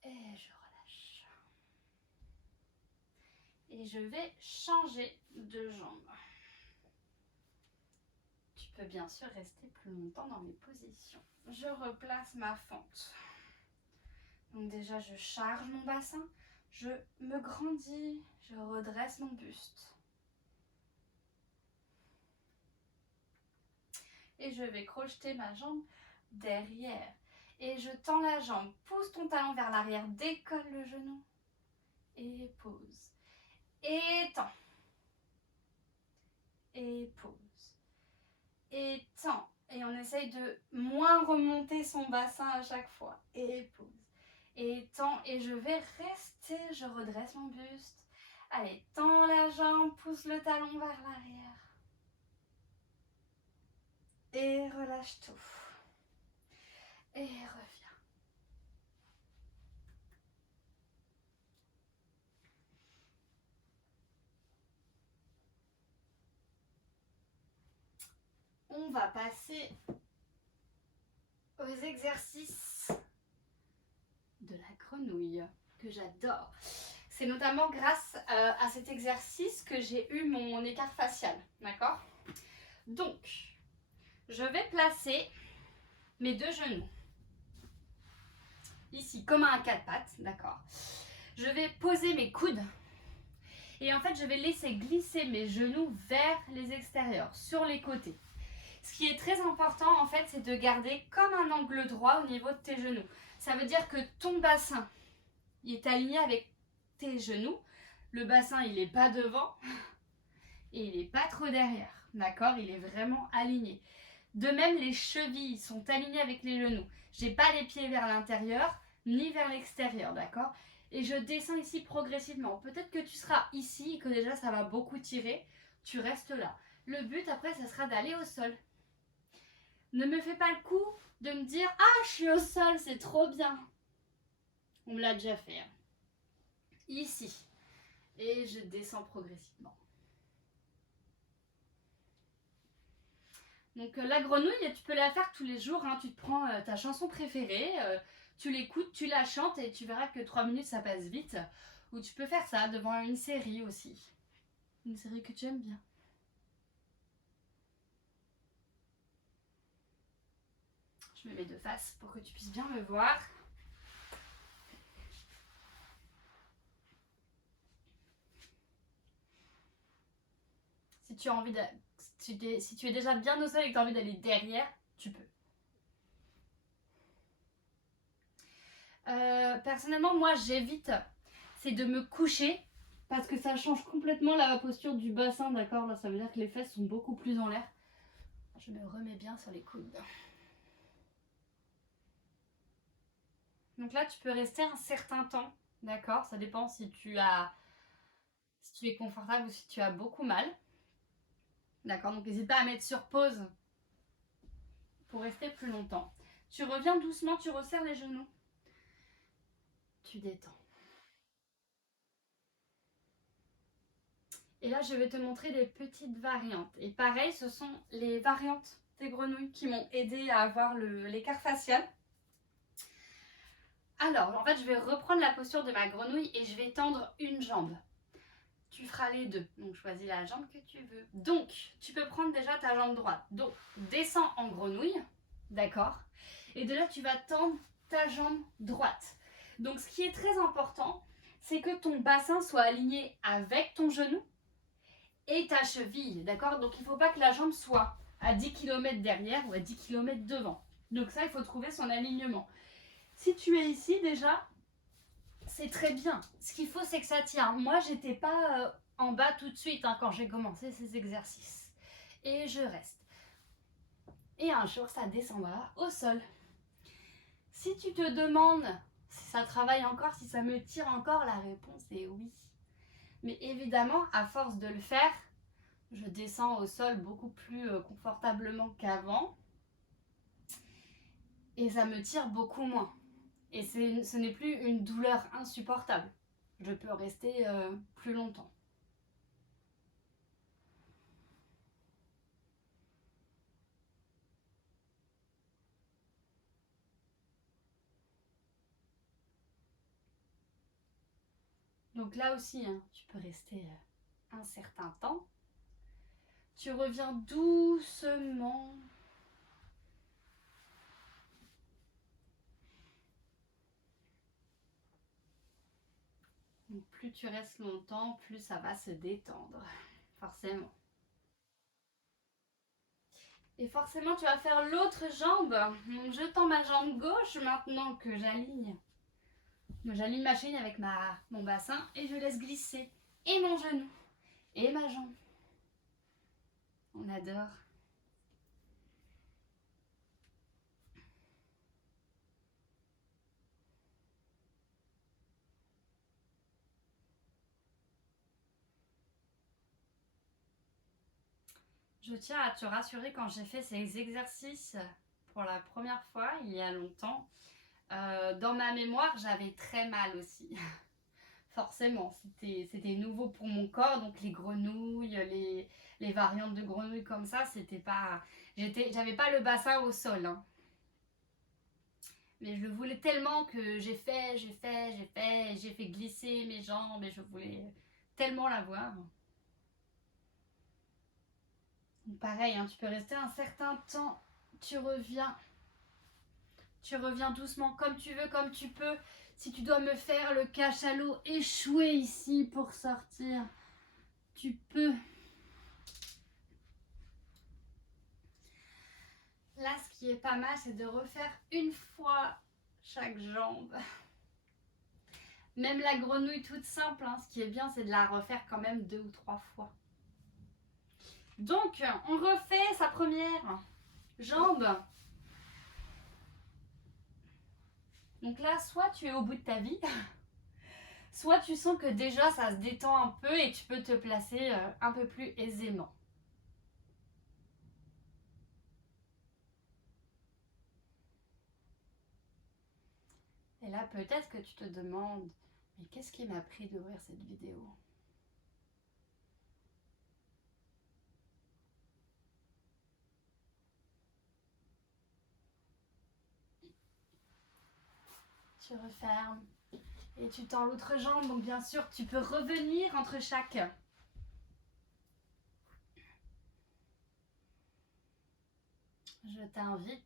Et je relâche. Et je vais changer de jambe. Tu peux bien sûr rester plus longtemps dans mes positions. Je replace ma fente. Donc déjà, je charge mon bassin, je me grandis, je redresse mon buste. Et je vais crocheter ma jambe derrière. Et je tends la jambe, pousse ton talon vers l'arrière, décolle le genou. Et pose. Et tends. Et pose. Et tends. Et on essaye de moins remonter son bassin à chaque fois. Et pose. Et tends. Et je vais rester. Je redresse mon buste. Allez, tends la jambe, pousse le talon vers l'arrière. Et relâche tout. Et reviens. On va passer aux exercices de la grenouille que j'adore. C'est notamment grâce à cet exercice que j'ai eu mon écart facial, d'accord? Donc, je vais placer mes deux genoux ici comme un quatre pattes, d'accord? Je vais poser mes coudes et en fait je vais laisser glisser mes genoux vers les extérieurs, sur les côtés. Ce qui est très important en fait, c'est de garder comme un angle droit au niveau de tes genoux. Ça veut dire que ton bassin il est aligné avec tes genoux. Le bassin il n'est pas devant et il n'est pas trop derrière, d'accord? Il est vraiment aligné. De même, les chevilles sont alignées avec les genoux. J'ai pas les pieds vers l'intérieur ni vers l'extérieur, d'accord? Et je descends ici progressivement. Peut-être que tu seras ici et que déjà ça va beaucoup tirer. Tu restes là. Le but après, ça sera d'aller au sol. Ne me fais pas le coup de me dire « Ah, je suis au sol, c'est trop bien !» On me l'a déjà fait. Hein. Ici. Et je descends progressivement. Donc la grenouille, tu peux la faire tous les jours. Hein. Tu te prends ta chanson préférée, tu l'écoutes, tu la chantes et tu verras que 3 minutes, ça passe vite. Ou tu peux faire ça devant une série aussi. Une série que tu aimes bien. Je me mets de face pour que tu puisses bien me voir. Si tu as envie de... si tu es déjà bien au sol et que tu as envie d'aller derrière, tu peux. Personnellement, moi, j'évite, c'est de me coucher parce que ça change complètement la posture du bassin, d'accord? Là, ça veut dire que les fesses sont beaucoup plus en l'air. Je me remets bien sur les coudes. Donc là, tu peux rester un certain temps, d'accord? Ça dépend si tu es confortable ou si tu as beaucoup mal. D'accord? Donc n'hésite pas à mettre sur pause pour rester plus longtemps. Tu reviens doucement, tu resserres les genoux. Tu détends. Et là, je vais te montrer des petites variantes. Et pareil, ce sont les variantes des grenouilles qui m'ont aidé à avoir l'écart facial. Alors, en fait, je vais reprendre la posture de ma grenouille et je vais tendre une jambe. Tu feras les deux. Donc, choisis la jambe que tu veux. Donc, tu peux prendre déjà ta jambe droite. Donc, descends en grenouille. D'accord? Et de là, tu vas tendre ta jambe droite. Donc, ce qui est très important, c'est que ton bassin soit aligné avec ton genou et ta cheville. D'accord? Donc, il ne faut pas que la jambe soit à 10 km derrière ou à 10 km devant. Donc, ça, il faut trouver son alignement. Si tu es ici déjà, c'est très bien. Ce qu'il faut, c'est que ça tient. Moi, j'étais pas en bas tout de suite hein, quand j'ai commencé ces exercices. Et je reste. Et un jour, ça descendra au sol. Si tu te demandes si ça travaille encore, si ça me tire encore, la réponse est oui. Mais évidemment, à force de le faire, je descends au sol beaucoup plus confortablement qu'avant. Et ça me tire beaucoup moins. Et ce n'est plus une douleur insupportable. Je peux rester plus longtemps. Donc là aussi, hein, tu peux rester un certain temps. Tu reviens doucement. Donc plus tu restes longtemps, plus ça va se détendre, forcément. Et forcément, tu vas faire l'autre jambe. Donc je tends ma jambe gauche maintenant que j'aligne. J'aligne ma chaîne avec mon bassin et je laisse glisser. Et mon genou. Et ma jambe. On adore. Je tiens à te rassurer, quand j'ai fait ces exercices pour la première fois, il y a longtemps, dans ma mémoire, j'avais très mal aussi. Forcément, c'était nouveau pour mon corps, donc les grenouilles, les variantes de grenouilles comme ça, c'était pas... J'avais pas le bassin au sol. Hein. Mais je le voulais tellement que j'ai fait glisser mes jambes et je voulais tellement l'avoir. Pareil, hein, tu peux rester un certain temps, tu reviens doucement comme tu veux, comme tu peux. Si tu dois me faire le cachalot échoué ici pour sortir, tu peux. Là, ce qui est pas mal, c'est de refaire une fois chaque jambe. Même la grenouille toute simple, hein, ce qui est bien, c'est de la refaire quand même 2 ou 3 fois. Donc, on refait sa première jambe. Donc là, soit tu es au bout de ta vie, soit tu sens que déjà ça se détend un peu et tu peux te placer un peu plus aisément. Et là, peut-être que tu te demandes, mais qu'est-ce qui m'a pris d'ouvrir cette vidéo? Tu refermes et tu tends l'autre jambe, donc bien sûr, tu peux revenir entre chaque. Je t'invite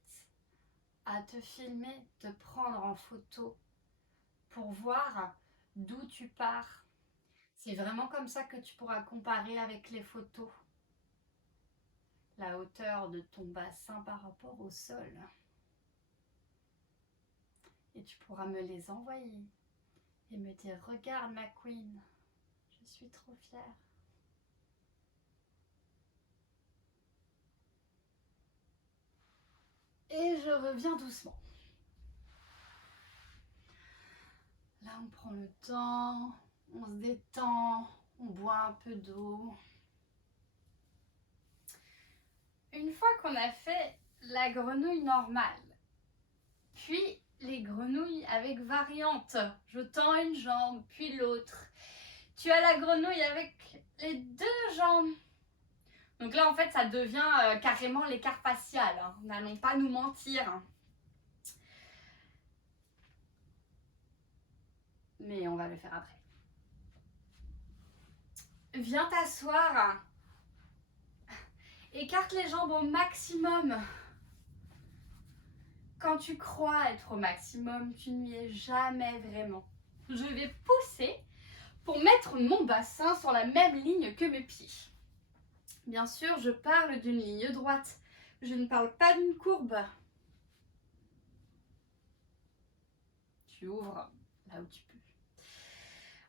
à te filmer, te prendre en photo pour voir d'où tu pars. C'est vraiment comme ça que tu pourras comparer avec les photos la hauteur de ton bassin par rapport au sol. Et tu pourras me les envoyer et me dire, regarde ma queen, je suis trop fière. Et je reviens doucement. Là, on prend le temps, on se détend, on boit un peu d'eau. Une fois qu'on a fait la grenouille normale, puis les grenouilles avec variante, je tends une jambe, puis l'autre. Tu as la grenouille avec les deux jambes. Donc là, en fait, ça devient carrément l'écart facial. Hein. N'allons pas nous mentir. Hein. Mais on va le faire après. Viens t'asseoir. Écarte les jambes au maximum. Quand tu crois être au maximum, tu n'y es jamais vraiment. Je vais pousser pour mettre mon bassin sur la même ligne que mes pieds. Bien sûr, je parle d'une ligne droite. Je ne parle pas d'une courbe. Tu ouvres là où tu peux.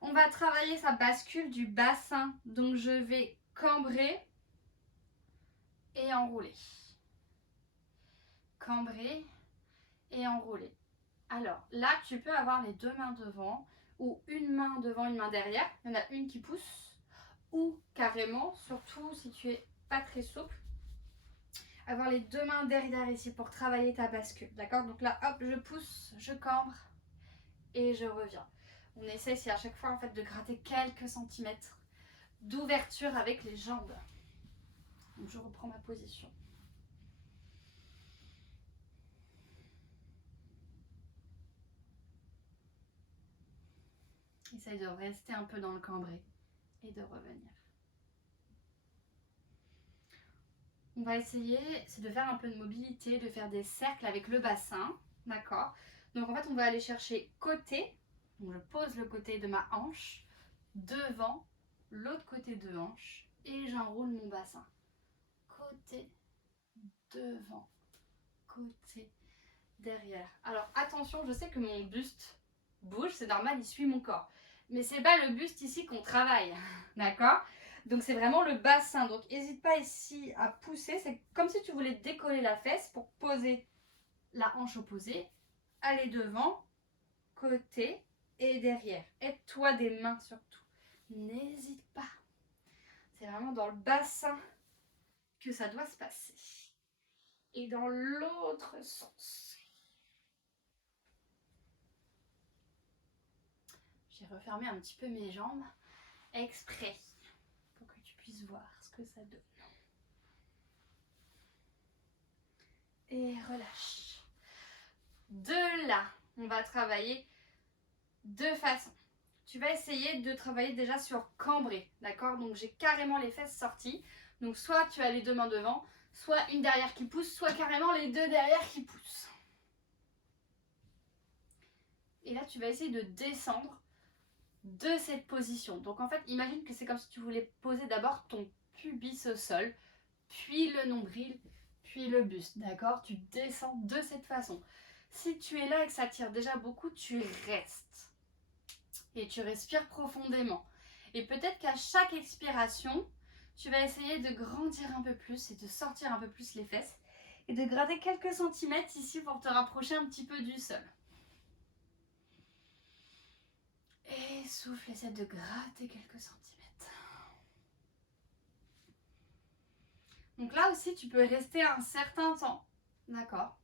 On va travailler sa bascule du bassin. Donc, je vais cambrer et enrouler. Cambrer et enrouler. Alors, là, tu peux avoir les deux mains devant ou une main devant, une main derrière. Il y en a une qui pousse ou carrément, surtout si tu es pas très souple, avoir les deux mains derrière ici pour travailler ta bascule. D'accord? Donc là, hop, je pousse, je cambre et je reviens. On essaie, c'est à chaque fois en fait de gratter quelques centimètres d'ouverture avec les jambes. Donc je reprends ma position. Essaye de rester un peu dans le cambré et de revenir. On va essayer, c'est de faire un peu de mobilité, de faire des cercles avec le bassin, d'accord? Donc en fait, on va aller chercher côté, donc je pose le côté de ma hanche, devant, l'autre côté de hanche, et j'enroule mon bassin. Côté, devant, côté, derrière. Alors attention, je sais que mon buste bouge, c'est normal, il suit mon corps. Mais c'est pas le buste ici qu'on travaille, d'accord? Donc c'est vraiment le bassin. Donc n'hésite pas ici à pousser. C'est comme si tu voulais décoller la fesse pour poser la hanche opposée. Aller devant, côté et derrière. Aide-toi des mains surtout. N'hésite pas. C'est vraiment dans le bassin que ça doit se passer. Et dans l'autre sens. J'ai refermé un petit peu mes jambes exprès pour que tu puisses voir ce que ça donne. Et relâche. De là, on va travailler de façon. Tu vas essayer de travailler déjà sur cambré, d'accord? Donc j'ai carrément les fesses sorties. Donc soit tu as les deux mains devant, soit une derrière qui pousse, soit carrément les deux derrière qui poussent. Et là, tu vas essayer de descendre de cette position. Donc en fait, imagine que c'est comme si tu voulais poser d'abord ton pubis au sol, puis le nombril, puis le buste, d'accord? Tu descends de cette façon. Si tu es là et que ça tire déjà beaucoup, tu restes. Et tu respires profondément. Et peut-être qu'à chaque expiration, tu vas essayer de grandir un peu plus et de sortir un peu plus les fesses. Et de gratter quelques centimètres ici pour te rapprocher un petit peu du sol. Et souffle, essaie de gratter quelques centimètres. Donc là aussi, tu peux rester un certain temps. D'accord?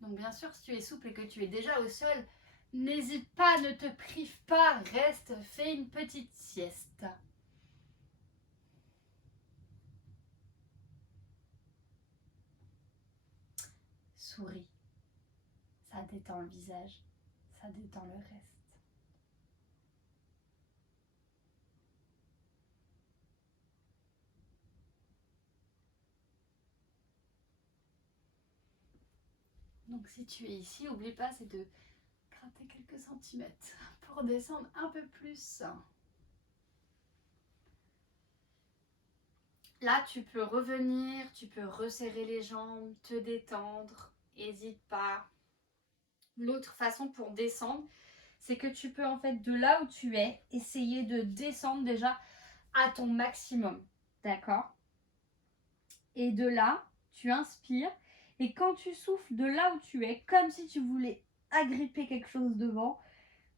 Donc bien sûr, si tu es souple et que tu es déjà au sol, n'hésite pas, ne te prive pas, reste, fais une petite sieste. Souris. Ça détend le visage, ça détend le reste. Donc si tu es ici, n'oublie pas, c'est de gratter quelques centimètres pour descendre un peu plus. Là, tu peux revenir, tu peux resserrer les jambes, te détendre, n'hésite pas. L'autre façon pour descendre, c'est que tu peux en fait de là où tu es, essayer de descendre déjà à ton maximum. D'accord? Et de là, tu inspires. Et quand tu souffles de là où tu es, comme si tu voulais agripper quelque chose devant,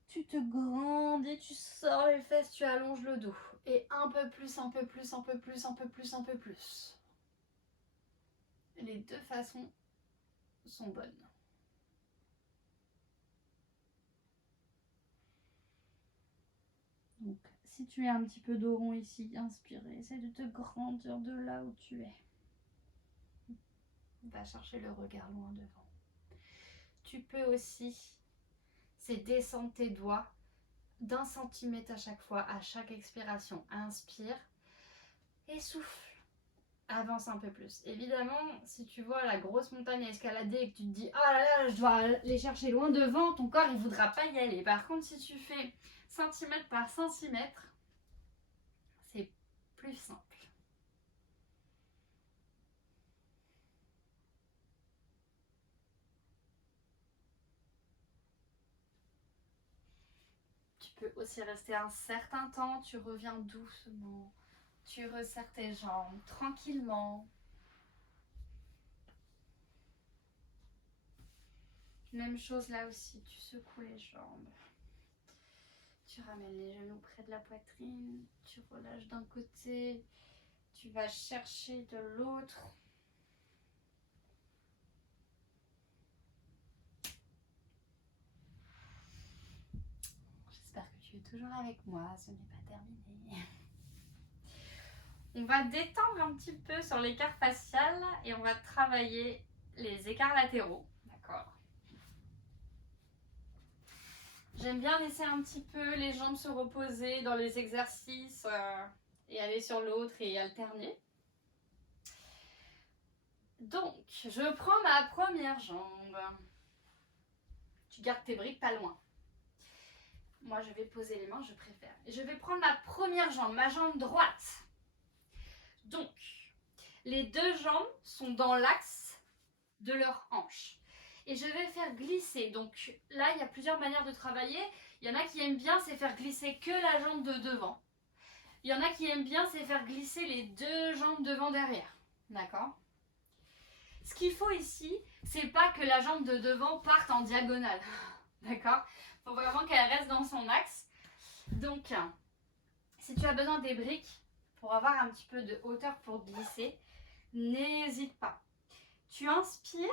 tu te grandis, tu sors les fesses, tu allonges le dos. Et un peu plus, un peu plus, un peu plus, un peu plus, un peu plus. Les deux façons sont bonnes. Donc, si tu es un petit peu dos rond ici, inspirez. Essaie de te grandir de là où tu es. Va chercher le regard loin devant. Tu peux aussi, c'est descendre tes doigts d'1 centimètre à chaque fois, à chaque expiration. Inspire et souffle. Avance un peu plus. Évidemment, si tu vois la grosse montagne à escalader et que tu te dis « Ah là là, je dois aller chercher loin devant », ton corps il voudra pas y aller. Par contre, si tu fais centimètre par centimètre, c'est plus simple. Tu peux aussi rester un certain temps, tu reviens doucement, tu resserres tes jambes tranquillement. Même chose là aussi, tu secoues les jambes. Tu ramènes les genoux près de la poitrine, tu relâches d'un côté, tu vas chercher de l'autre. J'espère que tu es toujours avec moi, ce n'est pas terminé. On va détendre un petit peu sur l'écart facial et on va travailler les écarts latéraux. D'accord. J'aime bien laisser un petit peu les jambes se reposer dans les exercices et aller sur l'autre et alterner. Donc, je prends ma première jambe. Tu gardes tes briques pas loin. Moi, je vais poser les mains, je préfère. Et je vais prendre ma première jambe, ma jambe droite. Donc, les deux jambes sont dans l'axe de leur hanche. Et je vais faire glisser. Donc là, il y a plusieurs manières de travailler. Il y en a qui aiment bien, c'est faire glisser que la jambe de devant. Il y en a qui aiment bien, c'est faire glisser les deux jambes devant-derrière. D'accord? Ce qu'il faut ici, c'est pas que la jambe de devant parte en diagonale. D'accord? Il faut vraiment qu'elle reste dans son axe. Donc, si tu as besoin des briques pour avoir un petit peu de hauteur pour glisser, n'hésite pas. Tu inspires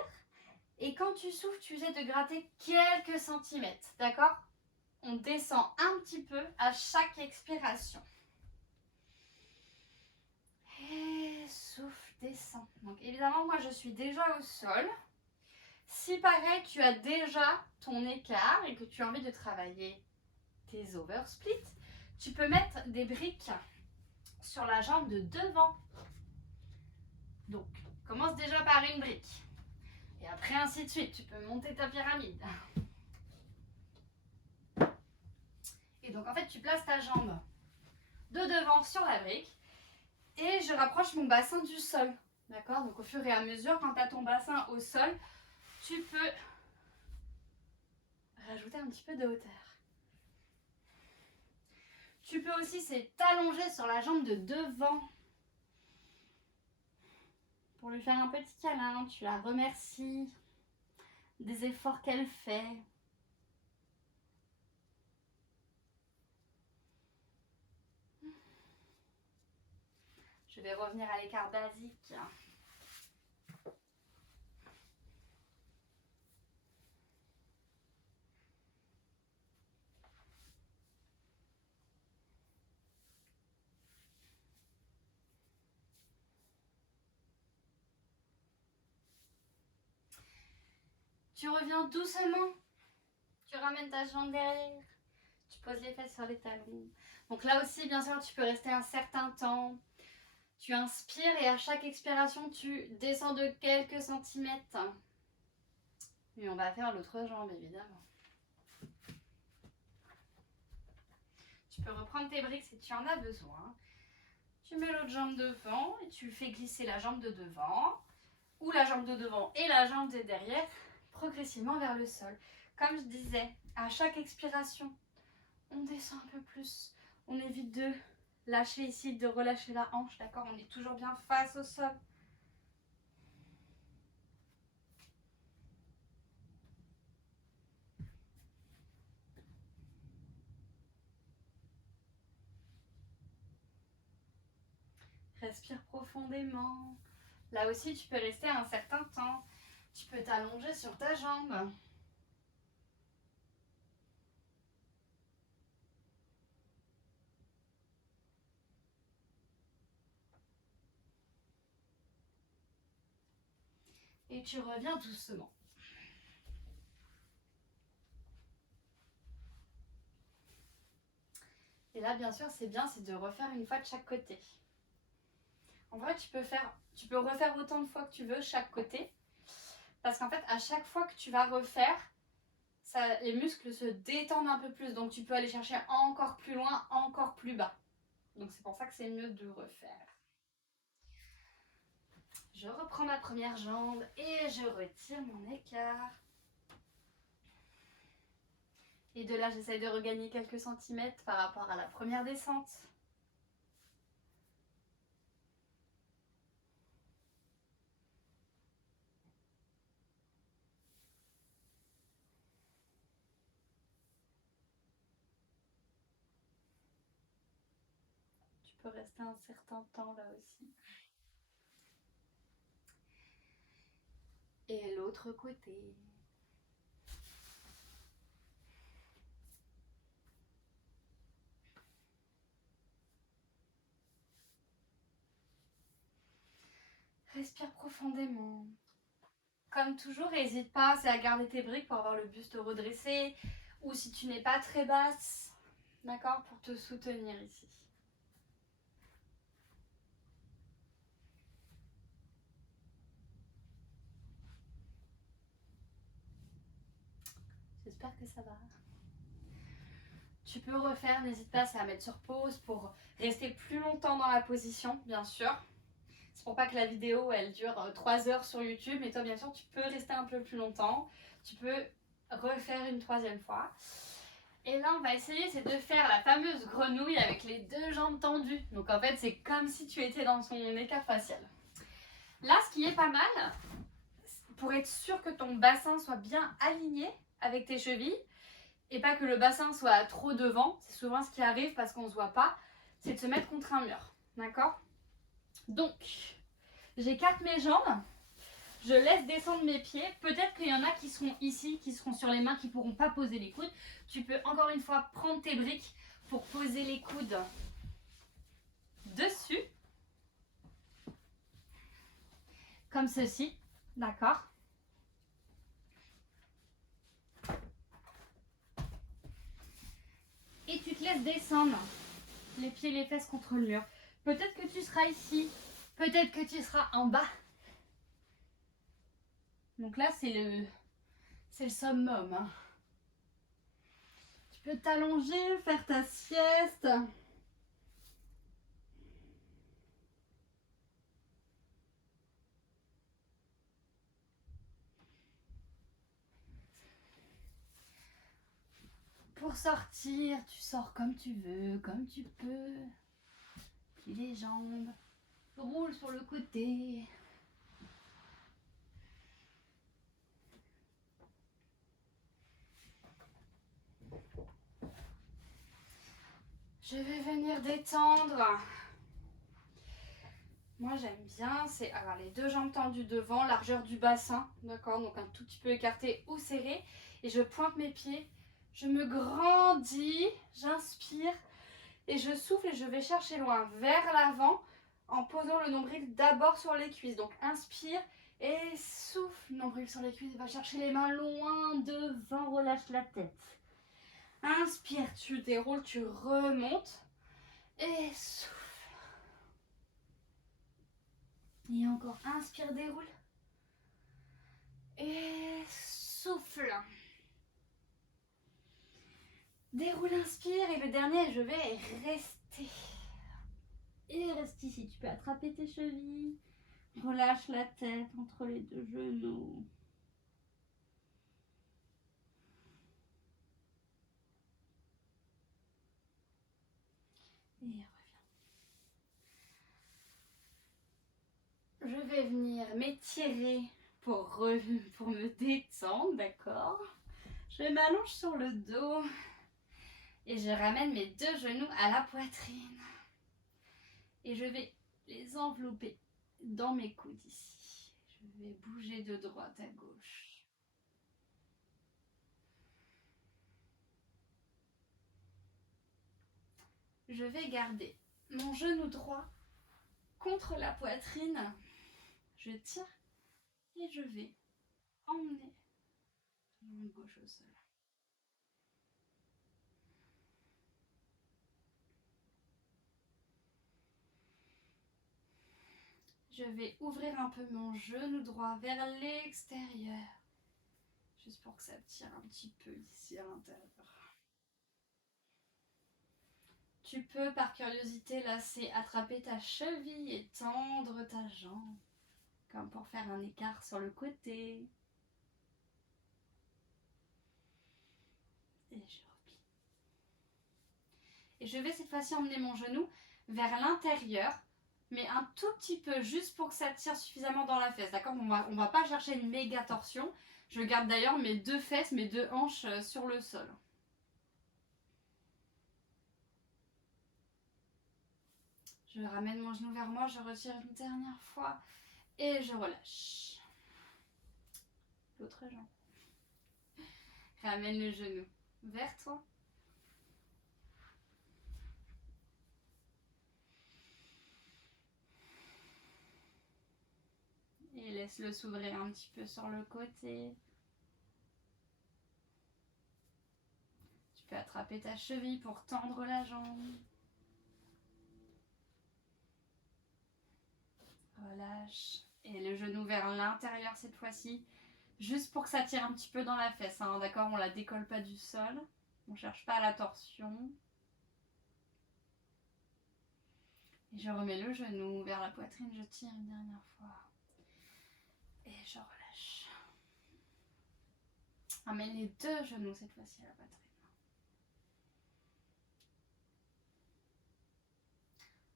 et quand tu souffles, tu essaies de gratter quelques centimètres. D'accord? On descend un petit peu à chaque expiration. Et souffle, descend. Donc évidemment, moi je suis déjà au sol. Si pareil, tu as déjà ton écart et que tu as envie de travailler tes oversplits, tu peux mettre des briques sur la jambe de devant. Donc, commence déjà par une brique. Et après, ainsi de suite. Tu peux monter ta pyramide. Et donc, en fait, tu places ta jambe de devant sur la brique. Et je rapproche mon bassin du sol. D'accord? Donc, au fur et à mesure, quand tu as ton bassin au sol, tu peux rajouter un petit peu de hauteur. Tu peux aussi, c'est t'allonger sur la jambe de devant. Pour lui faire un petit câlin, tu la remercies des efforts qu'elle fait. Je vais revenir à l'écart basique. Tu reviens doucement. Tu ramènes ta jambe derrière. Tu poses les fesses sur les talons. Donc là aussi, bien sûr, tu peux rester un certain temps. Tu inspires et à chaque expiration, tu descends de quelques centimètres. Et on va faire l'autre jambe, évidemment. Tu peux reprendre tes briques si tu en as besoin. Tu mets l'autre jambe devant et tu fais glisser la jambe de devant ou la jambe de devant et la jambe de derrière progressivement vers le sol. Comme je disais, à chaque expiration, on descend un peu plus. On évite de lâcher ici, de relâcher la hanche, d'accord? On est toujours bien face au sol. Respire profondément. Là aussi, tu peux rester un certain temps. Tu peux t'allonger sur ta jambe. Et tu reviens doucement. Et là, bien sûr, c'est bien, c'est de refaire une fois de chaque côté. En vrai, tu peux refaire autant de fois que tu veux chaque côté. Parce qu'en fait, à chaque fois que tu vas refaire, les muscles se détendent un peu plus. Donc, tu peux aller chercher encore plus loin, encore plus bas. Donc, c'est pour ça que c'est mieux de refaire. Je reprends ma première jambe et je retire mon écart. Et de là, j'essaye de regagner quelques centimètres par rapport à la première descente. Tu peux rester un certain temps là aussi. Et l'autre côté. Respire profondément. Comme toujours, n'hésite pas à garder tes briques pour avoir le buste redressé. Ou si tu n'es pas très basse, d'accord, pour te soutenir ici. J'espère que ça va. Tu peux refaire, n'hésite pas à mettre sur pause pour rester plus longtemps dans la position, bien sûr. C'est pour pas que la vidéo elle dure 3 heures sur YouTube, mais toi bien sûr tu peux rester un peu plus longtemps. Tu peux refaire une troisième fois. Et là on va essayer c'est de faire la fameuse grenouille avec les deux jambes tendues. Donc en fait c'est comme si tu étais dans son écart facial. Là ce qui est pas mal, pour être sûr que ton bassin soit bien aligné avec tes chevilles, et pas que le bassin soit trop devant, c'est souvent ce qui arrive parce qu'on ne se voit pas, c'est de se mettre contre un mur, d'accord? Donc, j'écarte mes jambes, je laisse descendre mes pieds, peut-être qu'il y en a qui seront ici, qui seront sur les mains, qui ne pourront pas poser les coudes. Tu peux encore une fois prendre tes briques pour poser les coudes dessus, comme ceci, d'accord? Et tu te laisses descendre les pieds et les fesses contre le mur. Peut-être que tu seras ici, peut-être que tu seras en bas. Donc là, c'est le summum. Hein. Tu peux t'allonger, faire ta sieste. Pour sortir, tu sors comme tu veux, comme tu peux. Plie les jambes, roule sur le côté. Je vais venir détendre Moi j'aime bien, c'est alors les deux jambes tendues devant, largeur du bassin, d'accord, donc un tout petit peu écarté ou serré, et je pointe mes pieds, je me grandis, j'inspire et je souffle et je vais chercher loin vers l'avant en posant le nombril d'abord sur les cuisses. Donc inspire et souffle, nombril sur les cuisses, va chercher les mains loin devant, relâche la tête. Inspire, tu déroules, tu remontes et souffle. Et encore, inspire, déroule. Et souffle. Déroule, inspire. Et le dernier, je vais rester. Et reste ici. Tu peux attraper tes chevilles. Relâche la tête entre les deux genoux. Et reviens. Je vais venir m'étirer pour me détendre, d'accord? Je m'allonge sur le dos et je ramène mes deux genoux à la poitrine. Et je vais les envelopper dans mes coudes ici. Je vais bouger de droite à gauche. Je vais garder mon genou droit contre la poitrine. Je tire et je vais emmener la jambe gauche au sol. Je vais ouvrir un peu mon genou droit vers l'extérieur. Juste pour que ça tire un petit peu ici à l'intérieur. Tu peux, par curiosité, lasser attraper ta cheville et tendre ta jambe, comme pour faire un écart sur le côté. Et je replie. Et je vais cette fois-ci emmener mon genou vers l'intérieur, mais un tout petit peu, juste pour que ça tire suffisamment dans la fesse, d'accord? On va pas chercher une méga torsion. Je garde d'ailleurs mes deux fesses, mes deux hanches sur le sol. Je ramène mon genou vers moi, je retire une dernière fois et je relâche. L'autre jambe. Ramène le genou vers toi. Et laisse-le s'ouvrir un petit peu sur le côté. Tu peux attraper ta cheville pour tendre la jambe. Relâche. Et le genou vers l'intérieur cette fois-ci. Juste pour que ça tire un petit peu dans la fesse. Hein, d'accord, on ne la décolle pas du sol. On ne cherche pas la torsion. Et je remets le genou vers la poitrine. Je tire une dernière fois. Et je relâche. Ramène les deux genoux cette fois-ci à la poitrine.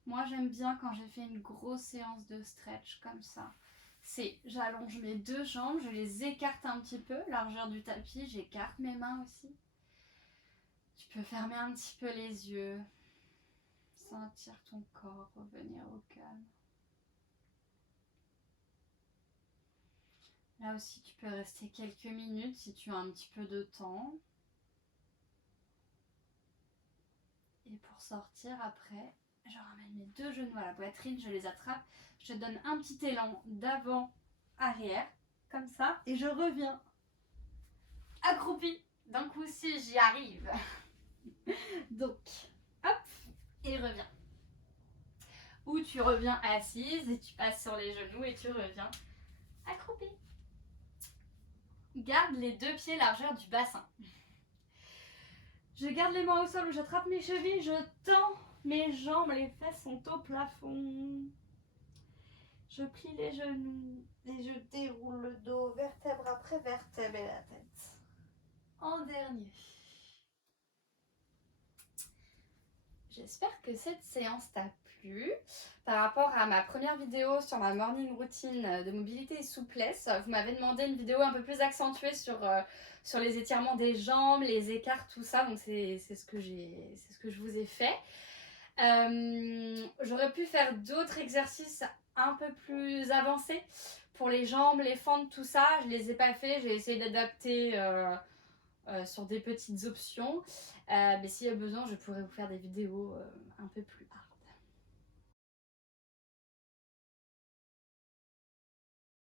Moi j'aime bien quand j'ai fait une grosse séance de stretch comme ça. C'est j'allonge mes deux jambes, je les écarte un petit peu, largeur du tapis, j'écarte mes mains aussi. Tu peux fermer un petit peu les yeux, sentir ton corps revenir au calme. Là aussi tu peux rester quelques minutes si tu as un petit peu de temps. Et pour sortir après, je ramène mes deux genoux à la poitrine, je les attrape, je donne un petit élan d'avant, arrière, comme ça, et je reviens accroupie. D'un coup, si j'y arrive. Donc, hop, et reviens. Ou tu reviens assise et tu passes sur les genoux et tu reviens accroupie. Garde les deux pieds largeur du bassin. Je garde les mains au sol où j'attrape mes chevilles, je tends mes jambes, les fesses sont au plafond. Je plie les genoux et je déroule le dos, vertèbre après vertèbre et la tête. En dernier. J'espère que cette séance t'a plu. Par rapport à ma première vidéo sur ma morning routine de mobilité et souplesse, vous m'avez demandé une vidéo un peu plus accentuée sur les étirements des jambes, les écarts, tout ça. Donc c'est ce que je vous ai fait. J'aurais pu faire d'autres exercices un peu plus avancées pour les jambes, les fentes, tout ça. Je les ai pas fait, j'ai essayé d'adapter sur des petites options. Mais s'il y a besoin, je pourrais vous faire des vidéos un peu plus hard.